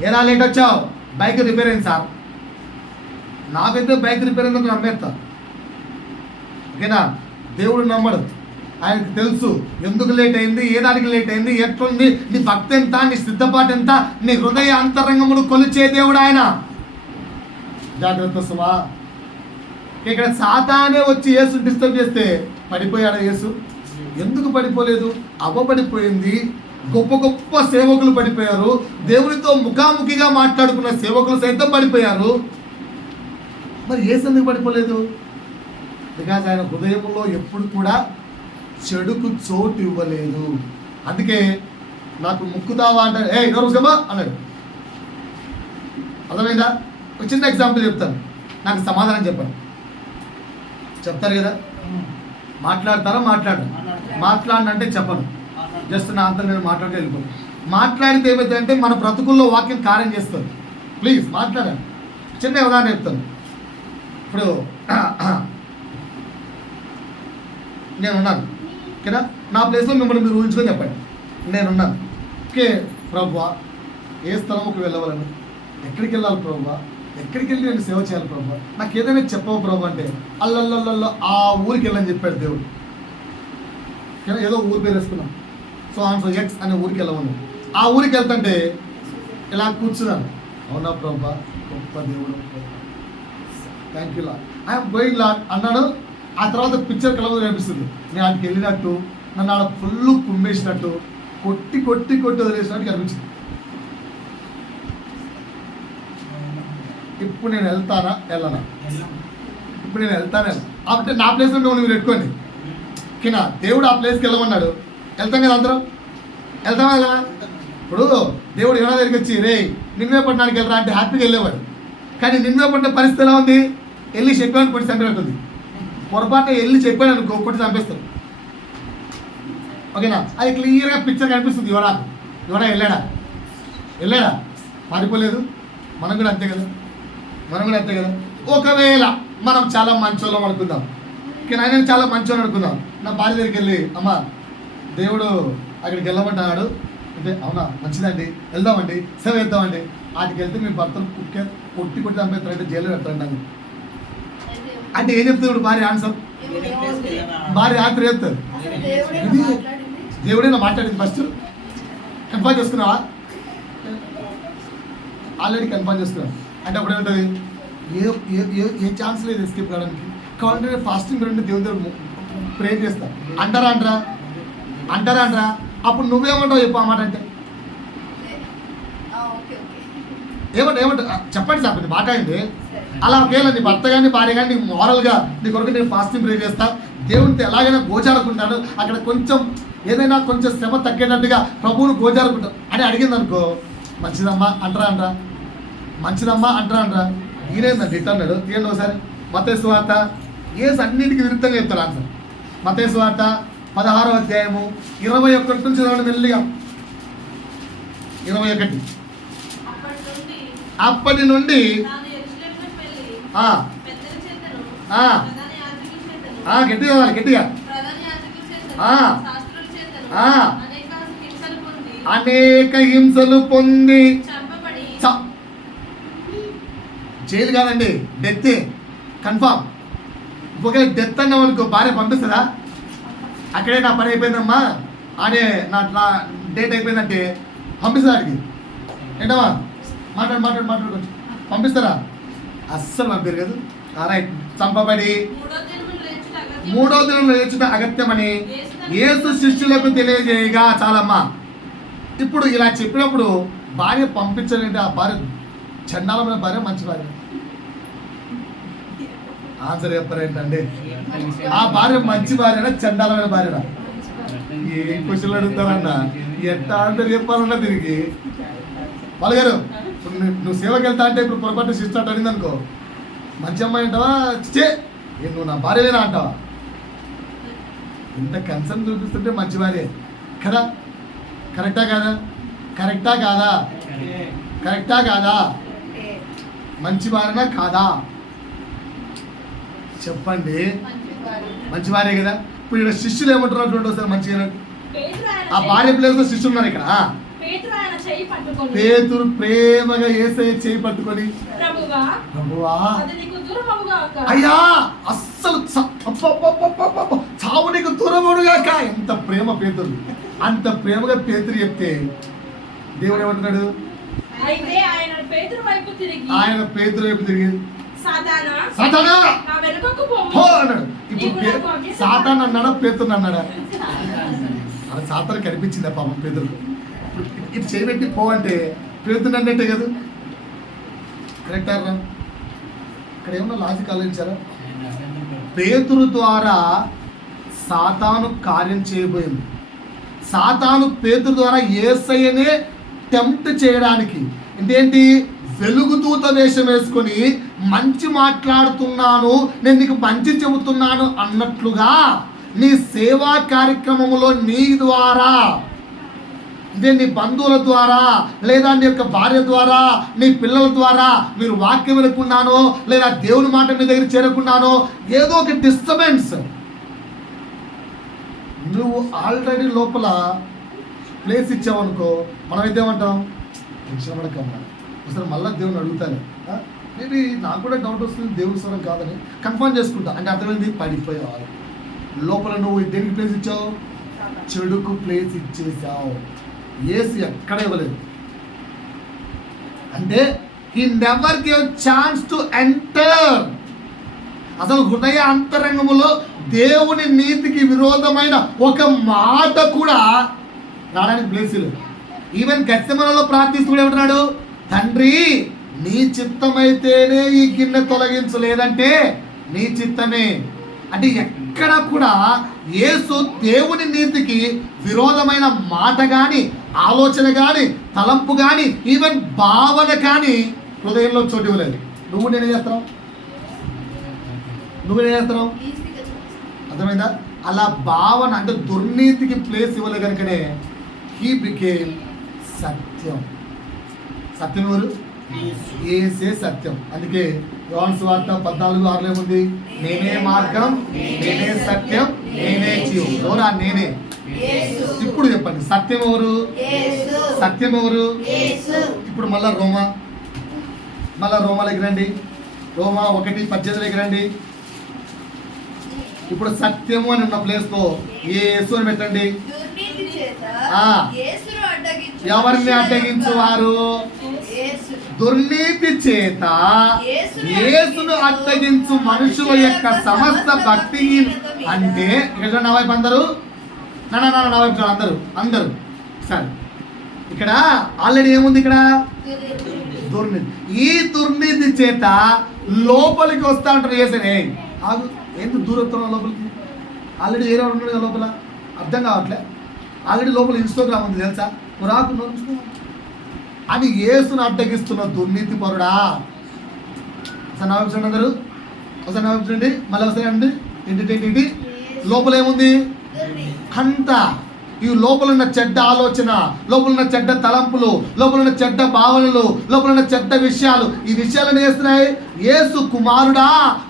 ఎలా లేట్ వచ్చావు? బైక్ రిపేర్ అయింది సార్. నాకైతే బైక్ రిపేర్ అయిందని నమ్మేస్తా. ఓకేనా? దేవుడు నమ్మడు. ఆయనకు తెలుసు ఎందుకు లేట్ అయింది, ఏ దానికి లేట్ అయింది, ఎట్లుంది, నీ భక్తి ఎంత, నీ సిద్ధపాటు ఎంత, నీ హృదయ అంతరంగమును కొలిచే దేవుడు ఆయన. జాగ్రత్త సుమా. ఇక్కడ సాతానే వచ్చి యేసు డిస్టర్బ్ చేస్తే పడిపోయాడు యేసు? ఎందుకు పడిపోలేదు? అవ్వ పడిపోయింది, గొప్ప గొప్ప సేవకులు పడిపోయారు, దేవునితో ముఖాముఖిగా మాట్లాడుకున్న సేవకులు సైతం పడిపోయారు. మరి యేసు ఎందుకు పడిపోలేదు? బికాజ్ ఆయన హృదయంలో ఎప్పుడు కూడా చెడుకు చోటు ఇవ్వలేదు. అందుకే నాకు ముక్కుతావా అంటాడు, ఏ నోరుమా అన్నాడు. అర్థమైందా? ఒక చిన్న ఎగ్జాంపుల్ చెప్తాను, నాకు సమాధానం చెప్పండి. చెప్తారు కదా? మాట్లాడతారా? మాట్లాడంటే చెప్పను, జస్ట్ నా అంతా నేను మాట్లాడితే వెళ్ళిపోను. మాట్లాడితే ఏమైందంటే మన బ్రతుకుల్లో వాక్యం కార్యం చేస్తుంది. ప్లీజ్ మాట్లాడండి. చిన్న ఉదాహరణ చెప్తాను. ఇప్పుడు నేనున్నాను, ఓకేనా? నా ప్లేస్లో మిమ్మల్ని మీరు ఊహించుకొని చెప్పండి. నేనున్నాను, ఓకే ప్రభువా, ఏ స్థలంకి వెళ్ళవలను, ఎక్కడికి వెళ్ళాలి ప్రభువా, ఎక్కడికి వెళ్ళి నేను సేవ చేయాలి ప్రభువా, నాకు ఏదైనా చెప్పవు ప్రభు అంటే అల్లల్లల్లో ఆ ఊరికి వెళ్ళని చెప్పాడు దేవుడు. కానీ ఏదో ఊరు పేరు వేసుకున్నాం. సో ఆన్సర్ ఎక్స్ అనే ఊరికి వెళ్ళమన్నాం. ఆ ఊరికి వెళ్తుంటే ఇలా కూర్చున్నాను. అవునా ప్రభా, గొప్ప దేవుడు, thank you Lord, I'm going Lord అన్నాడు. ఆ తర్వాత పిక్చర్ కలవ కనిపిస్తుంది. నేను అక్కడికి వెళ్ళినట్టు, నన్ను ఆడ ఫుల్ కుమ్మేసినట్టు, కొట్టి కొట్టి కొట్టి వదిలేసినట్టు కనిపించింది. ఇప్పుడు నేను వెళ్తానా వెళ్ళనా? ఇప్పుడు నేను వెళ్తానే అంటే నా ప్లేస్లో నువ్వు పెట్టుకోండి. ఓకేనా? దేవుడు ఆ ప్లేస్కి వెళ్ళమన్నాడు, వెళ్తాం కదా అందరం, వెళ్తామా వెళ్ళమా? ఇప్పుడు దేవుడు ఎవరైనా దగ్గరికి వచ్చి రే నిన్వే పట్టణానికి వెళ్ళరా అంటే హ్యాపీగా వెళ్ళేవాడు. కానీ నిన్వే పట్టిన పరిస్థితి ఎలా ఉంది? వెళ్ళి చెప్పాను కొట్టి చంపినట్టుంది. పొరపాటు వెళ్ళి చెప్పాను అనుకో, కొట్టి చంపేస్తాడు. ఓకేనా? అది క్లియర్గా పిక్చర్ కనిపిస్తుంది. ఎవరా వెళ్ళాడా పారిపోలేదు. మనం కూడా అంతే కదా. ఒకవేళ మనం చాలా మంచోళ్ళం అనుకుందాం, కానీ ఆయన చాలా మంచోళ్ళు అనుకుందాం. నా భార్య దగ్గరికి వెళ్ళి అమ్మ దేవుడు అక్కడికి వెళ్ళమంటున్నాడు అంటే, అవునా మంచిదండి వెళ్దామండి, సేవ వేద్దామండి. వాటికి వెళ్తే మీ భర్తను కొట్టి చంపేస్తారంటే జైలు పెడతారండి అంటే ఏం చెప్తుంది ఇప్పుడు భార్య? ఆన్సర్ భార్య ఆన్సర్ చెప్తారు. దేవుడే నా మాట్లాడింది. ఫస్ట్ కన్ఫర్మ్ చేసుకున్నావా? ఆల్రెడీ కన్ఫర్మ్ చేసుకున్నావు అంటే అప్పుడు ఏముంటుంది? ఏ ఛాన్స్ లేదు ఎస్కేప్ కావడానికి. కావాలంటే ఫాస్టింగ్ రెండు దేవుని దగ్గర ప్రే చేస్తా అంటారా? అప్పుడు నువ్వేమంటావు చెప్పు ఆ మాట అంటే? ఏమంటావు చెప్పండి సార్, కొంచెం మాట్లాడండి. అలా ఒకవేళ నీ భర్త కానీ భార్య కానీ నీకు మోరల్గా నీ కొరకు నేను ఫాస్టింగ్ ప్రే చేస్తా, దేవునితో ఎలాగైనా గోచారుకుంటాను, అక్కడ కొంచెం ఏదైనా కొంచెం శ్రమ తగ్గేటట్టుగా ప్రభువును గోచారుకుంటాను అని అడిగింది అనుకో, మంచిదమ్మా అంటారా? ఈయనేందండి ఇట్లా అన్నాడు. తీయండి ఒకసారి మత్తయి సువార్త. ఏసు అన్నింటికి విరుద్ధంగా చెప్తాడు ఆన్సర్. మత్తయి సువార్త 16వ అధ్యాయము 21 నుంచి చదవండి మెల్లిగా. 21. అప్పటి నుండి గట్టిగా అనేక హింసలు పొంది జైలు కాదండి, డెత్ కన్ఫామ్. ఒకవేళ డెత్ అన్నాం అనుకో, భార్య పంపిస్తుందా? అక్కడే నా పని అయిపోయిందమ్మా అనే నా డేట్ అయిపోయిందంటే పంపిస్తుందా? అడిగి ఏంటమ్మా మాట్లాడు కొంచెం పంపిస్తారా? అస్సలు పంపారు కదా. రైట్. చంపబడి 3వ దినం లేచుట అగత్యమని యేసు శిష్యులకు తెలియజేయగా చాలమ్మా. ఇప్పుడు ఇలా చెప్పినప్పుడు భార్య పంపించాలంటే ఆ భార్య చండాలమైన భార్య మంచి భార్య? ఆన్సర్ చెప్పారేంటండి? ఆ భార్య మంచి భార్యనా చండాలమైన భార్యనా? ఏం క్వశ్చన్లు అడుగుతారన్నా, ఎట్లా ఆన్సర్ చెప్పాలన్నా తిరిగి వాళ్ళు గారు. నువ్వు సేవకి వెళ్తా అంటే ఇప్పుడు పొరపాటు సిస్టర్ అడిగింది అనుకో, మంచి అమ్మాయి అంటావా చే నువ్వు నా భార్యవేనా అంటావా? ఇంత కన్సర్న్ చూపిస్తుంటే మంచి భార్య కదా. కరెక్టా కాదా? మంచి భార్యనా కాదా చెప్పండి? మంచి భార్య కదా. ఇప్పుడు ఇక్కడ శిష్యులు ఏమంటున్నారు చూడండి ఒకసారి మంచిగా. ఆ భార్య ప్లేస్ లో శిష్యులు ఉన్నారు ఇక్కడ. పేతురు ప్రేమగా యేసయ్య చేయి పట్టుకొని, ప్రభువా అయ్యా అస్సలు చావు నీకు దూరముగాక. ఎంత ప్రేమ పేతురు, అంత ప్రేమగా పేతురు చెప్తే దేవుడు ఏమంటున్నాడు? ఆయన పేతురు వైపు తిరిగి సాతానా అన్నాడు. ఇప్పుడు సాతాన్ అన్నాడా పేతురు అన్నాడా? అలా సాతాను కనిపించిందా పాపం పేతురు? ఇటు చేయబెట్టి పో అంటే పేతురు అన్నట్టే కదా. కరెక్టా? ఇక్కడ ఏమన్నా లాజిక్ ఆలోచించారా? పేతురు ద్వారా సాతాను కార్యం చేయబోయింది. సాతాను పేతురు ద్వారా యేసయ్యనే టెంప్ట్ చేయడానికి ఏంటి, వెలుగుతూత వేషం వేసుకొని మంచి మాట్లాడుతున్నాను, నేను నీకు మంచి చెబుతున్నాను అన్నట్లుగా నీ సేవా కార్యక్రమంలో నీ ద్వారా, నీ బంధువుల ద్వారా, లేదా నీ యొక్క భార్య ద్వారా, నీ పిల్లల ద్వారా మీరు వాక్యం వినకుండానో, లేదా దేవుని మాట మీ దగ్గర చేరకుండానో ఏదో ఒక డిస్టర్బెన్స్, నువ్వు ఆల్రెడీ లోపల ప్లేస్ ఇచ్చావనుకో, మనమైతే ఏమంటాం? టెన్షన్ పడకమ్మా, ఒకసారి మళ్ళీ దేవుని అడుగుతాను, మేబీ నాకు కూడా డౌట్ వస్తుంది దేవుని స్వరం కాదని కన్ఫర్మ్ చేసుకుంటా. అంటే అర్థమైంది, పడిపోయేవారు లోపల. నువ్వు దేనికి ప్లేస్ ఇచ్చావు? చెడుకు ప్లేస్ ఇచ్చేసావు. యేసు ఎక్కడ ఇవ్వలేదు. అంటే he never gave chance to enter. అసలు హృదయ అంతరంగములో దేవుని నీతికి విరోధమైన ఒక మాట కూడా రావడానికి ప్లేస్ లేదు. ఈవెన్ గెత్సెమనలో ప్రార్థిస్తూ ఏమంటున్నాడు, తండ్రి నీ చిత్తమైతేనే ఈ గిన్నె తొలగించు, లేదంటే నీ చిత్తమే. అంటే ఎక్కడ కూడా యేసు దేవుని నీతికి విరోధమైన మాట కానీ, ఆలోచన కానీ, తలంపు కానీ, ఈవెన్ భావన కానీ హృదయంలో చోటు ఇవ్వలేదు. నువ్వు నేనేం చేస్తావు? నువ్వేం చేస్తున్నావు? అర్థమైందా? అలా భావన అంటే దుర్నీతికి ప్లేస్ ఇవ్వలే కనుకనే హీ బికేమ్ సత్యం. సత్యం ఎవరు? యేసే సత్యం. అందుకే యోహాను సువార్త 14:6 ఏముంది? నేనే మార్గం, నేనే సత్యం, నేనే జీవం. ఎవరా? నేనే. ఇప్పుడు చెప్పండి, సత్యం ఎవరు? సత్యం ఎవరు? ఇప్పుడు మళ్ళా రోమాలోకి రండి. రోమా 1:18 రండి. ఇప్పుడు సత్యము అని ఉన్న ప్లేస్ లో యేసు అని పెట్టండి. ఎవరిని అడ్డగించువారు? దుర్నీతి చేత యేసును అడ్డగించు మనుషుల యొక్క సమస్త భక్తి. అంటే ఇక్కడ నా వైపు అందరూ, నా వైపు అందరూ సరే. ఇక్కడ ఆల్రెడీ ఏముంది? ఇక్కడ దుర్నీతి. ఈ దుర్నీతి చేత లోపలికి వస్తా ఉంటారు. యేసనే ఆగు, ఎందుకు దూరత్వం లోపలికి? ఆల్రెడీ ఏదో ఉన్నాడు కదా లోపల, అర్థం కావట్లే. ఆల్రెడీ లోపల ఇన్స్టాగ్రామ్ ఉంది తెలుసా? రాకుండా అని యేసును అడ్డగిస్తున్న దుర్నీతి పరుడా. ఒకసారి నవ్వించండి అందరూ, ఒకసారి నవ్వించండి, మళ్ళీ ఒకసారి అండి. ఏంటి లోపల ఏముంది? అంతా ఈ లోపల ఉన్న చెడ్డ ఆలోచన, లోపల ఉన్న చెడ్డ తలంపులు, లోపల ఉన్న చెడ్డ భావనలు, లోపల ఉన్న చెడ్డ విషయాలు, ఈ విషయాలను వేస్తున్నాయి. యేసు కుమారుడా,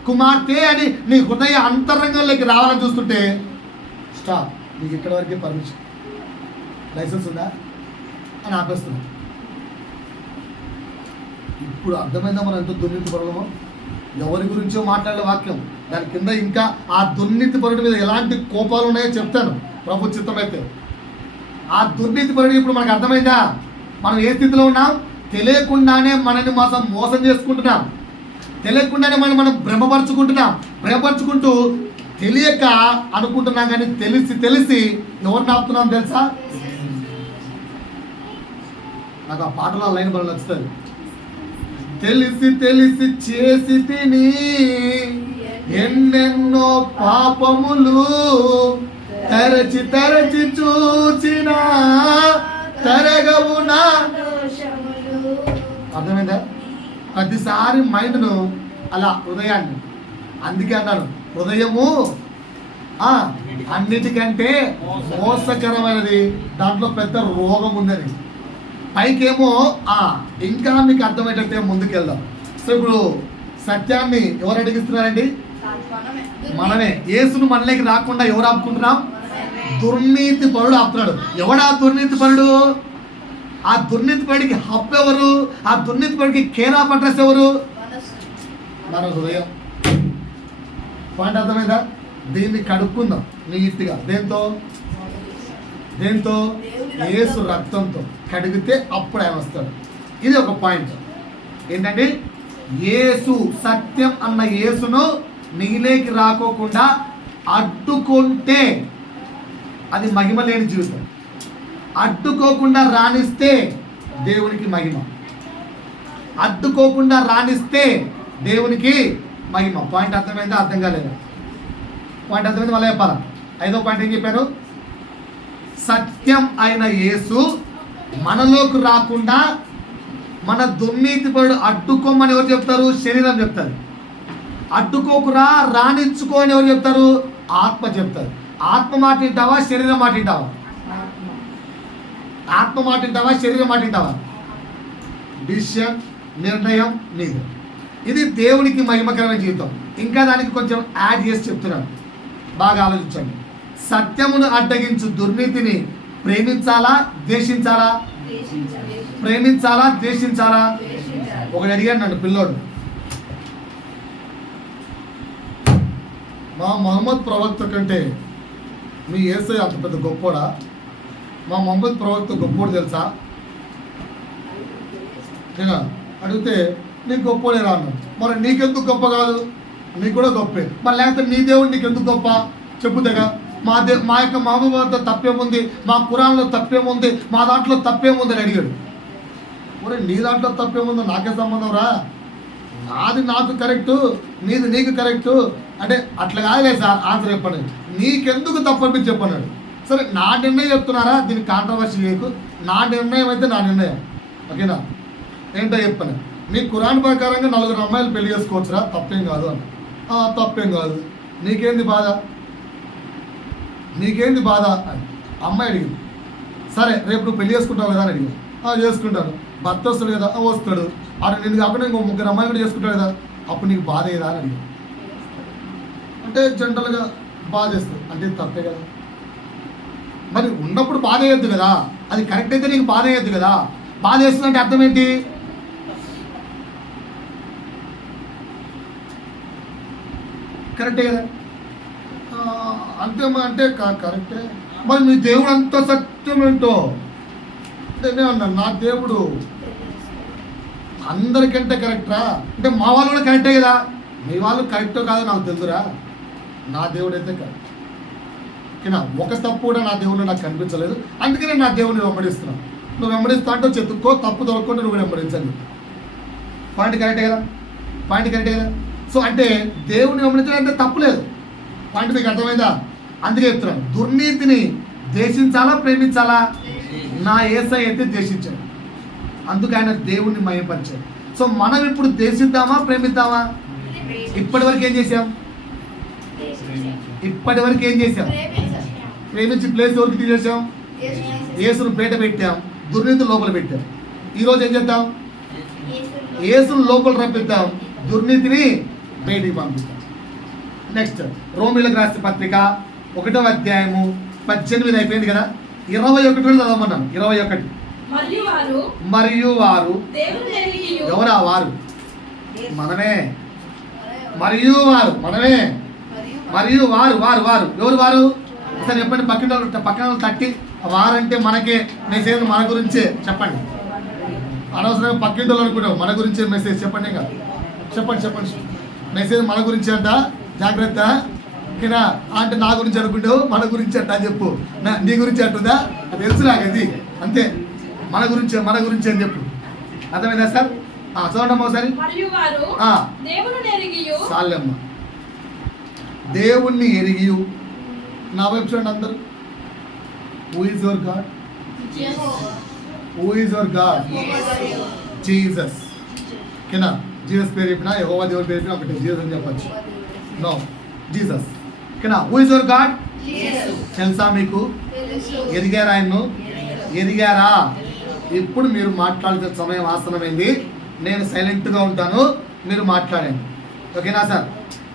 కుమార్తె అని నీ హృదయ అంతరంగంలోకి రావాలని చూస్తుంటే స్టాప్. నీకు ఇక్కడ వరకే పర్మిషన్, లైసెన్స్ ఉందా అని ఆపేస్తున్నా. ఇప్పుడు అర్థమైందా మనం ఎంత దుర్నీతి పరులమో? ఎవరి గురించో మాట్లాడే వాక్యం, దాని కింద ఇంకా ఆ దుర్నీతి పరుడి మీద ఎలాంటి కోపాలు ఉన్నాయో చెప్తాను ప్రభు చిత్తమైతే. ఆ దుర్నీతి పరుడికి ఇప్పుడు మనకు అర్థమైందా మనం ఏ స్థితిలో ఉన్నాం? తెలియకుండానే మనని మోసం చేసుకుంటున్నాం, తెలియకుండానే మనం భ్రమపరుచుకుంటూ తెలియక అనుకుంటున్నాం. కానీ తెలిసి ఎవరిని ఆపుతున్నాం తెలుసా? నాకు ఆ పాటలో లైన్ బాగా నచ్చుతుంది. తెలిసి చేసి తిని ఎన్నెన్నో పాపములు, తరచి చూచిన తరగవు నా. అర్థమైందా? ప్రతిసారి మైండ్ను అలా హృదయాన్ని, అందుకే అన్నాను హృదయము అన్నిటికంటే మోసకరమైనది, దాంట్లో పెద్ద రోగం ఉందని. పైకేమో ఇంకా మీకు అర్థమయ్యేటట్టే ముందుకెళ్దాం. సో ఇప్పుడు సత్యాన్ని ఎవరు అడిగిస్తున్నారండి? మనమే. యేసును మనలోకి రాకుండా ఎవరు ఆపుకుంటున్నాం? దుర్నీతి పరుడు ఆపుతున్నాడు. ఎవడా దుర్నీతి పరుడు? ఆ దుర్నీతి పరుడికి హబ్ ఎవరు? ఆ దుర్నీతి పరుడికి కేర్ ఆఫ్ అడ్రస్ ఎవరు? మన హృదయం. పాయింట్ అర్థమైందా? దీన్ని కడుక్కుందాం నీట్గా. దేంతో? యేసు రక్తంతో కడిగితే అప్పుడు ఆయన వస్తాడు. ఇది ఒక పాయింట్. ఏంటంటే యేసు, సత్యం అన్న యేసును నీలోకి రాకోకుండా అడ్డుకుంటే అది మహిమ లేని జీవితం. అడ్డుకోకుండా రాణిస్తే దేవునికి మహిమ. అడ్డుకోకుండా రాణిస్తే దేవునికి మహిమ. పాయింట్ అర్థమైందా? అర్థం కాలేదు. పాయింట్ అర్థమైంది? మళ్ళీ చెప్పాలా? 5వ పాయింట్ ఏం చెప్పాను? సత్యం అయిన యేసు మనలోకి రాకుండా మన దుర్నీతి పరుడు అడ్డుకోమని ఎవరు చెప్తారు? శరీరం చెప్తారు. అడ్డుకోకురా, రాణించుకో అని ఎవరు చెప్తారు? ఆత్మ చెప్తారు. ఆత్మ మాట వింటావా? శరీరం మాట వింటావా? ఆత్మ మాట వింటావా? శరీరం మాట వింటావా? డిసిషన్, నిర్ణయం నీది. ఇది దేవునికి మహిమకరమైన జీవితం. ఇంకా దానికి కొంచెం యాడ్ చేసి చెప్తున్నాను, బాగా ఆలోచించండి. సత్యమును అడ్డగించు దుర్నీతిని ప్రేమించాలా, ద్వేషించాలా? ప్రేమించాలా, ద్వేషించాలా? ఒకటి అడిగాడు నన్ను పిల్లోడు, మా మహమ్మద్ ప్రవక్త కంటే మీ యేసయ్య అంత పెద్ద గొప్పోడా? మా మొహమ్మద్ ప్రవక్త గొప్పోడు తెలుసా? నేను అడిగితే నీకు గొప్పోడే రా అన్నాడు. మరి నీకెందుకు గొప్ప కాదు? నీకు కూడా గొప్పే. మరి లేకపోతే నీ దేవుడు నీకెందుకు గొప్ప చెప్పుదేగా. మా యొక్క మహబూబాతో తప్పేముంది, మా ఖురాన్లో తప్పేముంది, మా దాంట్లో తప్పేముంది అని అడిగాడు. మరి నీ దాంట్లో తప్పేముందో నాకే సంబంధం రా, నాది నాకు కరెక్టు, నీది నీకు కరెక్టు అంటే అట్లా కాదులే సార్ ఆన్సర్ చెప్పండి, నీకెందుకు తప్పని చెప్పన్నాడు. సరే నా నిర్ణయం చెప్తున్నారా, దీనికి కాంట్రవర్సీ చేయకు, నా నిర్ణయం అయితే నా నిర్ణయం, ఓకేనా? ఏంటో చెప్పాను, నీ ఖురాన్ ప్రకారంగా 4 అమ్మాయిలు పెళ్లి చేసుకోవచ్చురా, తప్పేం కాదు అన్న. తప్పేం కాదు, నీకేంది బాధ, నీకేంది బాధ అని అమ్మాయి అడిగింది. సరే రేపు నువ్వు పెళ్లి చేసుకుంటావు కదా అని అడిగాను. చేసుకుంటాను. భర్త వస్తాడు కదా, వస్తాడు. అటు నేను కాకుండా ఇంకో 3 అమ్మాయిలు కూడా చేసుకుంటాడు కదా, అప్పుడు నీకు బాధ ఏదా అని అడిగాను. అంటే జనరల్గా బాధ చేస్తుంది, అంటే తప్పే కదా. మరి ఉన్నప్పుడు బాధ వేయద్దు కదా, అది కరెక్ట్ అయితే నీకు బాధ వేయద్దు కదా. బాధ వేస్తుందంటే అర్థం ఏంటి? కరెక్టే కదా, అంతే అంటే కరెక్టే. మరి మీ దేవుడు అంత సత్యం ఏంటో అంటే నేను అన్నాను, నా దేవుడు అందరికంటే కరెక్టరా అంటే మా వాళ్ళు కూడా కరెక్టే కదా. మీ వాళ్ళు కరెక్టో కాదో నాకు తెలుసురా, నా దేవుడు అయితే కరెక్ట్. ఓకేనా? ఒక తప్పు కూడా నా దేవుడు నాకు కనిపించలేదు, అందుకనే నా దేవుడిని వెంబడిస్తున్నాను. నువ్వు వెంబడిస్తా అంటే చెతుక్కో, తప్పు దొరకకుండా నువ్వు వెంబడించండి. పాయింట్ కరెక్టే కదా, పాయింట్ కరెక్టే కదా. సో అంటే దేవుడిని వెంబడించడం అంటే తప్పులేదు. పాయింట్ మీకు అర్థమైందా? అందుకే చెప్తున్నాను, దుర్నీతిని ద్వేషించాలా ప్రేమించాలా? నా యేసయ్య అయితే ద్వేషించాడు, అందుకు ఆయన దేవుణ్ణి మహిమపరిచాడు. సో మనం ఇప్పుడు ద్వేషిద్దామా ప్రేమిద్దామా? ఇప్పటి వరకు ఏం చేసాం? ఇప్పటి వరకు ఏం చేసాం? ప్రేమించి ప్లేస్ ఎవరికి తీసేసాం? యేసును బయట పెట్టాం, దుర్నీతిని లోపల పెట్టాం. ఈరోజు ఏం చేద్దాం? యేసును లోపల రప్పిద్దాం, దుర్నీతిని బయటికి పంపిస్తాం. నెక్స్ట్ రోమీలకు రాసిన పత్రిక 1వ అధ్యాయము 18 అయిపోయింది కదా, 21 కూడా చదవమన్నాం. 21 మరియు వారు ఎవరా? వారు మనమే. మరియు వారు మనమే. మరియు వారు వారు వారు ఎవరు వారు? అసలు చెప్పండి, పక్కన తట్టి వారంటే మనకే మెసేజ్, మన గురించే చెప్పండి. అనవసరంగా పక్కింటి అనుకుంటాం, మన గురించే మెసేజ్ చెప్పండి. ఇంకా చెప్పండి మెసేజ్ మన గురించి అంట, జాగ్రత్త. ఓకేనా? అంటే నా గురించి అనుకుంటావు, మన గురించి అంట అని చెప్పు. నీ గురించి అంటుందా? అది తెలుసు నాకు, అది అంతే. మన గురించి అని చెప్పు. అర్థమైందా సార్? చూడండి ఒకసారి. సాలెమ్మ దేవుణ్ణి ఎరిగి, నా వైపు చూడండి అందరూ. Who is your God? Who is your God? Jesus. ఓకేనా? జీసస్ పేరు చెప్పినా, యెహోవా దేవుడి పేరు చెప్పినా ఒకటి, జీసస్ అని చెప్పచ్చు. No, Jesus. ఓకేనా? Who is your god? తెలుసా మీకు? ఎదిగారా ఆయన్ను? ఎదిగారా? ఇప్పుడు మీరు మాట్లాడే సమయం ఆసనమైంది. నేను సైలెంట్గా ఉంటాను, మీరు మాట్లాడండి. ఓకేనా సార్?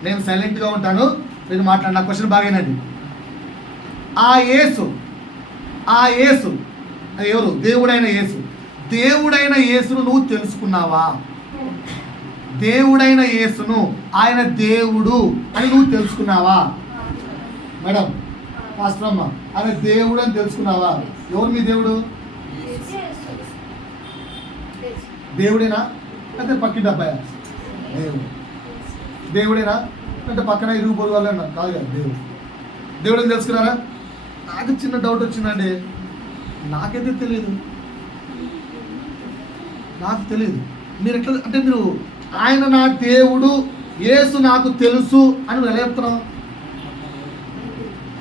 నేను సైలెంట్గా ఉంటాను, మీరు మాట్లాడండి. నా క్వశ్చన్ బాగేనండి. ఆ యేసు అది ఎవరు? దేవుడైన యేసు. దేవుడైన యేసును నువ్వు తెలుసుకున్నావా? దేవుడైన యేసును, ఆయన దేవుడు అని నువ్వు తెలుసుకున్నావా? మేడం, పాస్టర్ అమ్మ, ఆయన దేవుడు అని తెలుసుకున్నావా? ఎవరు మీ దేవుడు? దేవుడేనా అంటే పక్కింటి అబ్బాయా? దేవుడేనా అంటే పక్కన ఇరుగు పొరుగు వాళ్ళు అన్నారు? కాదు కదా, దేవుడు అని తెలుసుకున్నారా? నాకు చిన్న డౌట్ వచ్చిందండి, నాకైతే తెలియదు, నాకు తెలియదు. మీరు ఎట్లా అంటే మీరు ఆయన నా దేవుడు, యేసు నాకు తెలుసు అని నువ్వు ఎలా చెప్తున్నావు?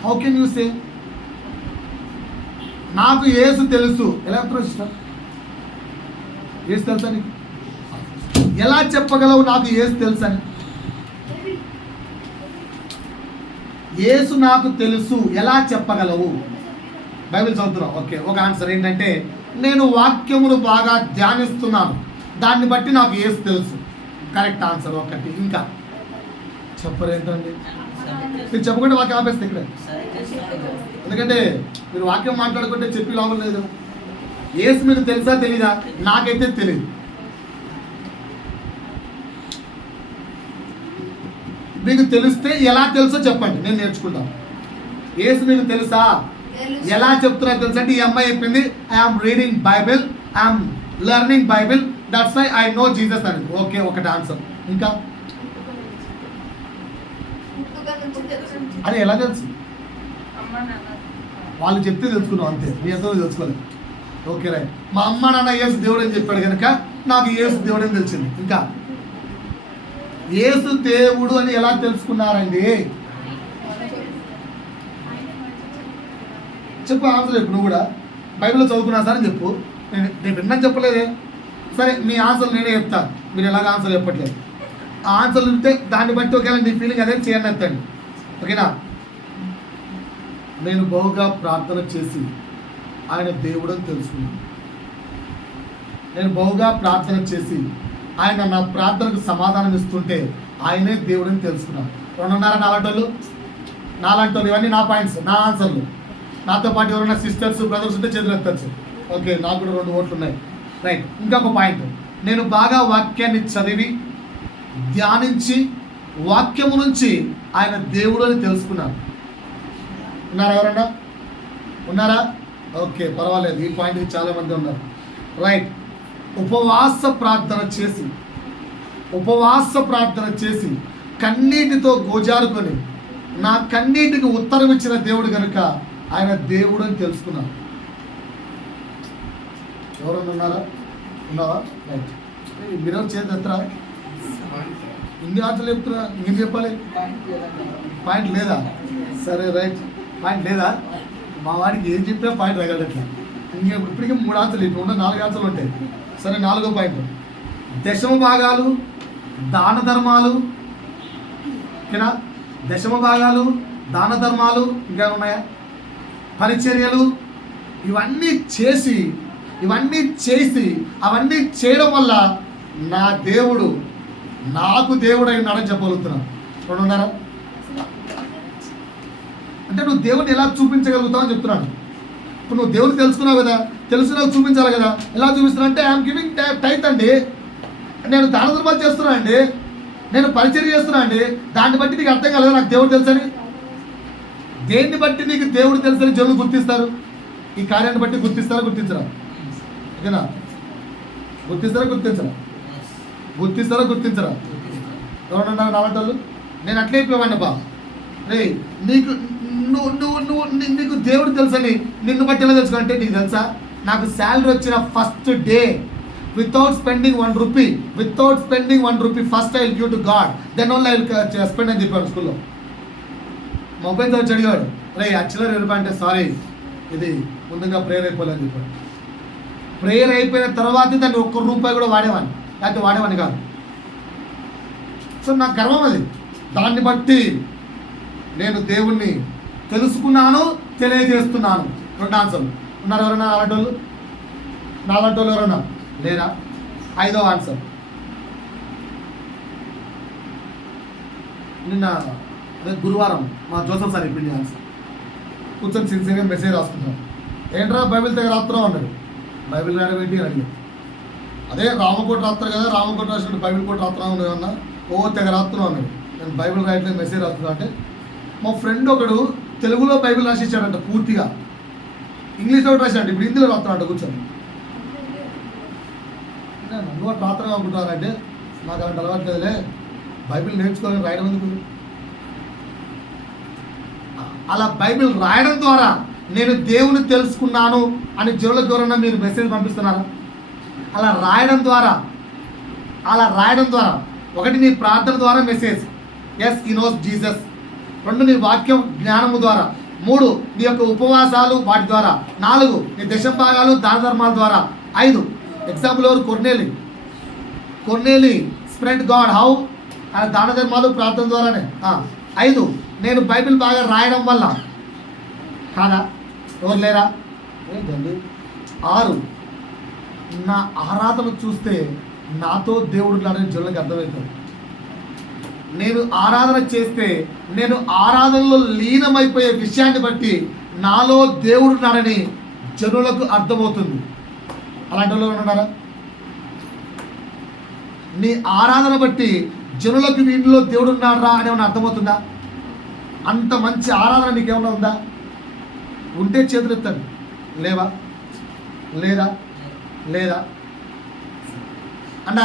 హౌ కెన్ యూ సే నాకు యేసు తెలుసు? ఎలా చెప్తున్నావు సిస్టర్? యేసు తెలుసా నీకు? ఎలా చెప్పగలవు నాకు యేసు తెలుసు అని? యేసు నాకు తెలుసు ఎలా చెప్పగలవు? బైబిల్ చదువుతున్నావు, ఓకే. ఒక ఆన్సర్ ఏంటంటే, నేను వాక్యమును బాగా ధ్యానిస్తున్నాను, దాన్ని బట్టి నాకు యేసు తెలుసు. కరెక్ట్ ఆన్సర్ ఒకటి. ఇంకా చెప్పరేంటండి? మీరు చెప్పకుండా వాక్యం ఆపేస్తే ఇక్కడ, ఎందుకంటే మీరు వాక్యం మాట్లాడుకుంటే చెప్పి లాభం లేదు. యేసు మీకు తెలుసా తెలీదా? నాకైతే తెలియదు. మీకు తెలిస్తే ఎలా తెలుసో చెప్పండి, నేను నేర్చుకుంటాను. యేసు మీకు తెలుసా? తెలుసు. ఎలా చెప్తున్నా తెలుసా అంటే ఈ అమ్మాయి చెప్పింది I'm reading Bible, I'm learning Bible, that's why I know Jesus అని. ఓకే, ఒకటి ఆన్సర్. ఇంకా పుట్టుక నుంచి తెలుసు. అది ఎలా తెలుసు? వాళ్ళు చెప్తే తెలుసుకున్నావు అంతే, నీ ఎంతో తెలుసుకోలేదు. Okay right. మా అమ్మ నాన్న యేసు దేవుడు అని చెప్పాడు కనుక నాకు యేసు దేవుడు అని తెలిసింది. ఇంకా యేసు దేవుడు అని ఎలా తెలుసుకున్నారండి? చెప్పు ఆన్సర్ చెప్పు. నువ్వు కూడా బైబిల్లో చదువుకున్నా సార్ అని చెప్పు. నేను విన్నాను చెప్పలేదే. సరే మీ ఆన్సర్ నేనే చెప్తాను, మీరు ఎలాగ ఆన్సర్ చెప్పట్లేదు. ఆ ఆన్సర్లు ఉంటే దాన్ని బట్టి ఒకవేళ నీ ఫీలింగ్ అదే చేయండి ఎత్తండి. ఓకేనా? నేను బహుగా ప్రార్థన చేసి ఆయన దేవుడు అని తెలుసుకున్నాను. నేను బహుగా ప్రార్థన చేసి ఆయన నా ప్రార్థనకు సమాధానం ఇస్తుంటే ఆయనే దేవుడు అని తెలుసుకున్నాను. 2.5 నాలంటోళ్ళు ఇవన్నీ నా పాయింట్స్, నా ఆన్సర్లు. నాతో పాటు ఎవరైనా సిస్టర్స్ బ్రదర్స్ ఉంటే చేతులు ఎత్తచ్చు. ఓకే, నాకు కూడా 2 ఓట్లు ఉన్నాయి. రైట్. ఇంకొక పాయింట్, నేను బాగా వాక్యాన్ని చదివి ధ్యానించి వాక్యము నుంచి ఆయన దేవుడు అని తెలుసుకున్నాను. ఉన్నారా ఎవరన్నా? ఉన్నారా? ఓకే, పర్వాలేదు. ఈ పాయింట్ చాలామంది ఉన్నారు. రైట్. ఉపవాస ప్రార్థన చేసి కన్నీటితో గోజారుకొని నా కన్నీటికి ఉత్తరం ఇచ్చిన దేవుడు కనుక ఆయన దేవుడు అని తెలుసుకున్నాను. ఎవరన్నా ఉన్నారా? ఉన్నావా? రైట్. మీరు చేతి ఎత్తరా? ఇన్ని ఆటలు చెప్తున్నా, ఇంకేం చెప్పాలి? పాయింట్ లేదా? సరే రైట్. పాయింట్ లేదా? మా వాడికి ఏం చెప్పినా పాయింట్ రగలట్లా. ఇప్పటికీ 3 ఆన్సర్లు, ఇప్పుడు ఉన్న 4 ఆన్సర్లు ఉంటాయి. సరే, 4వ పాయింట్, దశమ భాగాలు, దాన ధర్మాలు. ఓకేనా? దశమ భాగాలు, దాన ధర్మాలు, ఇంకా ఉన్నాయా? పరిచర్యలు. ఇవన్నీ చేసి అవన్నీ చేయడం వల్ల నా దేవుడు నాకు దేవుడు అయి ఉన్నాడని చెప్పగలుగుతున్నాను. ఉన్నారా? అంటే నువ్వు దేవుడిని ఎలా చూపించగలుగుతావు అని చెప్తున్నాను. ఇప్పుడు నువ్వు దేవుడిని తెలుసుకున్నావు కదా, తెలుసుకున్నావు చూపించాలి కదా. ఎలా చూపిస్తున్నావు అంటే ఐఎమ్ గివింగ్ టైత్ అండి, నేను దాన ధర్మాలు చేస్తున్నా అండి, నేను పరిచర్య చేస్తున్నా అండి. దాన్ని బట్టి నీకు అర్థం కాలేదు నాకు దేవుడు తెలుసని. దేన్ని బట్టి నీకు దేవుడు తెలుసని జనులు గుర్తిస్తారు? ఈ కార్యాన్ని బట్టి గుర్తించరా? ఓకేనా? గుర్తించరా? ఎవరన్నారు నాలంటోళ్ళు? నేను అట్లే అయిపోయావాడిని బా. రే, నీకు నీకు దేవుడు తెలుసని నిన్ను బట్టి ఎలా తెలుసుకోవాలంటే, నీకు తెలుసా నాకు శాలరీ వచ్చిన first day without spending 1 rupee first I will give to God, then only I will spend అని చెప్పాడు స్కూల్లో. మొబైల్ వచ్చి అడిగాడు, రే యాక్చువల్గా రూపాయి అంటే సారీ, ఇది ముందుగా ప్రేయర్ అయిపోలేదని చెప్పాడు. ప్రేయర్ అయిపోయిన తర్వాత దాన్ని 1 రూపాయి కూడా వాడేవాడిని, లేకపోతే వాడేవాడిని కాదు. సో నాకు గర్వం అది. దాన్ని బట్టి నేను దేవుణ్ణి తెలుసుకున్నాను, తెలియజేస్తున్నాను. 2 ఆన్సర్లు. ఉన్నారు ఎవరన్నా నాలంటోళ్ళు ఎవరన్నా లేరా? 5వ ఆన్సర్, నిన్న అదే గురువారం మా జోసఫ్ సార్ చెప్పింది ఆన్సర్. కూర్చొని సిన్సియర్గా మెసేజ్ రాసుకుంటాం. ఏంట్రా బైబిల్ తెగ రాత్రం అన్నాడు. బైబిల్ రాయడం ఏంటి అని అడిగాడు. అదే రామకోట రాత్రం కదా, రామకోట రాసినట్టు బైబిల్ కోట రాత్రం ఉన్నాయన్నా. ఓ తెగ రాత్రం అన్నాడు. నేను బైబిల్ రాయట్లేదు, మెసేజ్ రాస్తున్నా అంటే మా ఫ్రెండ్ ఒకడు తెలుగులో బైబిల్ రాసిచ్చాడంట పూర్తిగా, ఇంగ్లీష్లో ఒకటి రాశాడు, ఇప్పుడు హిందీలో రాస్తున్నాడు కూర్చొని. నన్ను వాటి రాత్రం అనుకుంటున్నానంటే నాకు అలాంటి అలవాటు లేదులే, బైబిల్ నేర్చుకోవాలని రాయడం ఎందుకు? అలా బైబిల్ రాయడం ద్వారా నేను దేవుని తెలుసుకున్నాను అని జనులకు ఎవరన్నా మీరు మెసేజ్ పంపిస్తున్నారా? అలా రాయడం ద్వారా ఒకటి నీ ప్రార్థన ద్వారా మెసేజ్, ఎస్ ఈ నోస్ జీసస్. 2 నీ వాక్యం జ్ఞానము ద్వారా. 3 నీ యొక్క ఉపవాసాలు వాటి ద్వారా. 4 నీ దశంభాగాలు దాన ధర్మాల ద్వారా. 5 ఎగ్జాంపుల్ ఎవరు? కొర్నేలి స్ప్రెడ్ గాడ్ హౌ ఆయన దాన ధర్మాలు ప్రార్థన ద్వారానే. 5 నేను బైబిల్ బాగా రాయడం వల్ల. కాదా? ఎవరు లేరా? ఏంటండి? 6 నా ఆరాధన చూస్తే నాతో దేవుడు ఉన్నాడని జనులకు అర్థమవుతుంది. నేను ఆరాధన చేస్తే నేను ఆరాధనలో లీనమైపోయే విషయాన్ని బట్టి నాలో దేవుడు ఉన్నాడని జనులకు అర్థమవుతుంది. అలాంటి వాళ్ళు ఉన్నారా? నీ ఆరాధన బట్టి జనులకు వీటిలో దేవుడు ఉన్నాడా అని ఏమన్నా అర్థమవుతుందా? అంత మంచి ఆరాధన నీకేమైనా ఉందా? ఉంటే చేతులు ఎత్తండి. లేవా? లేదా? లేదా? అన్న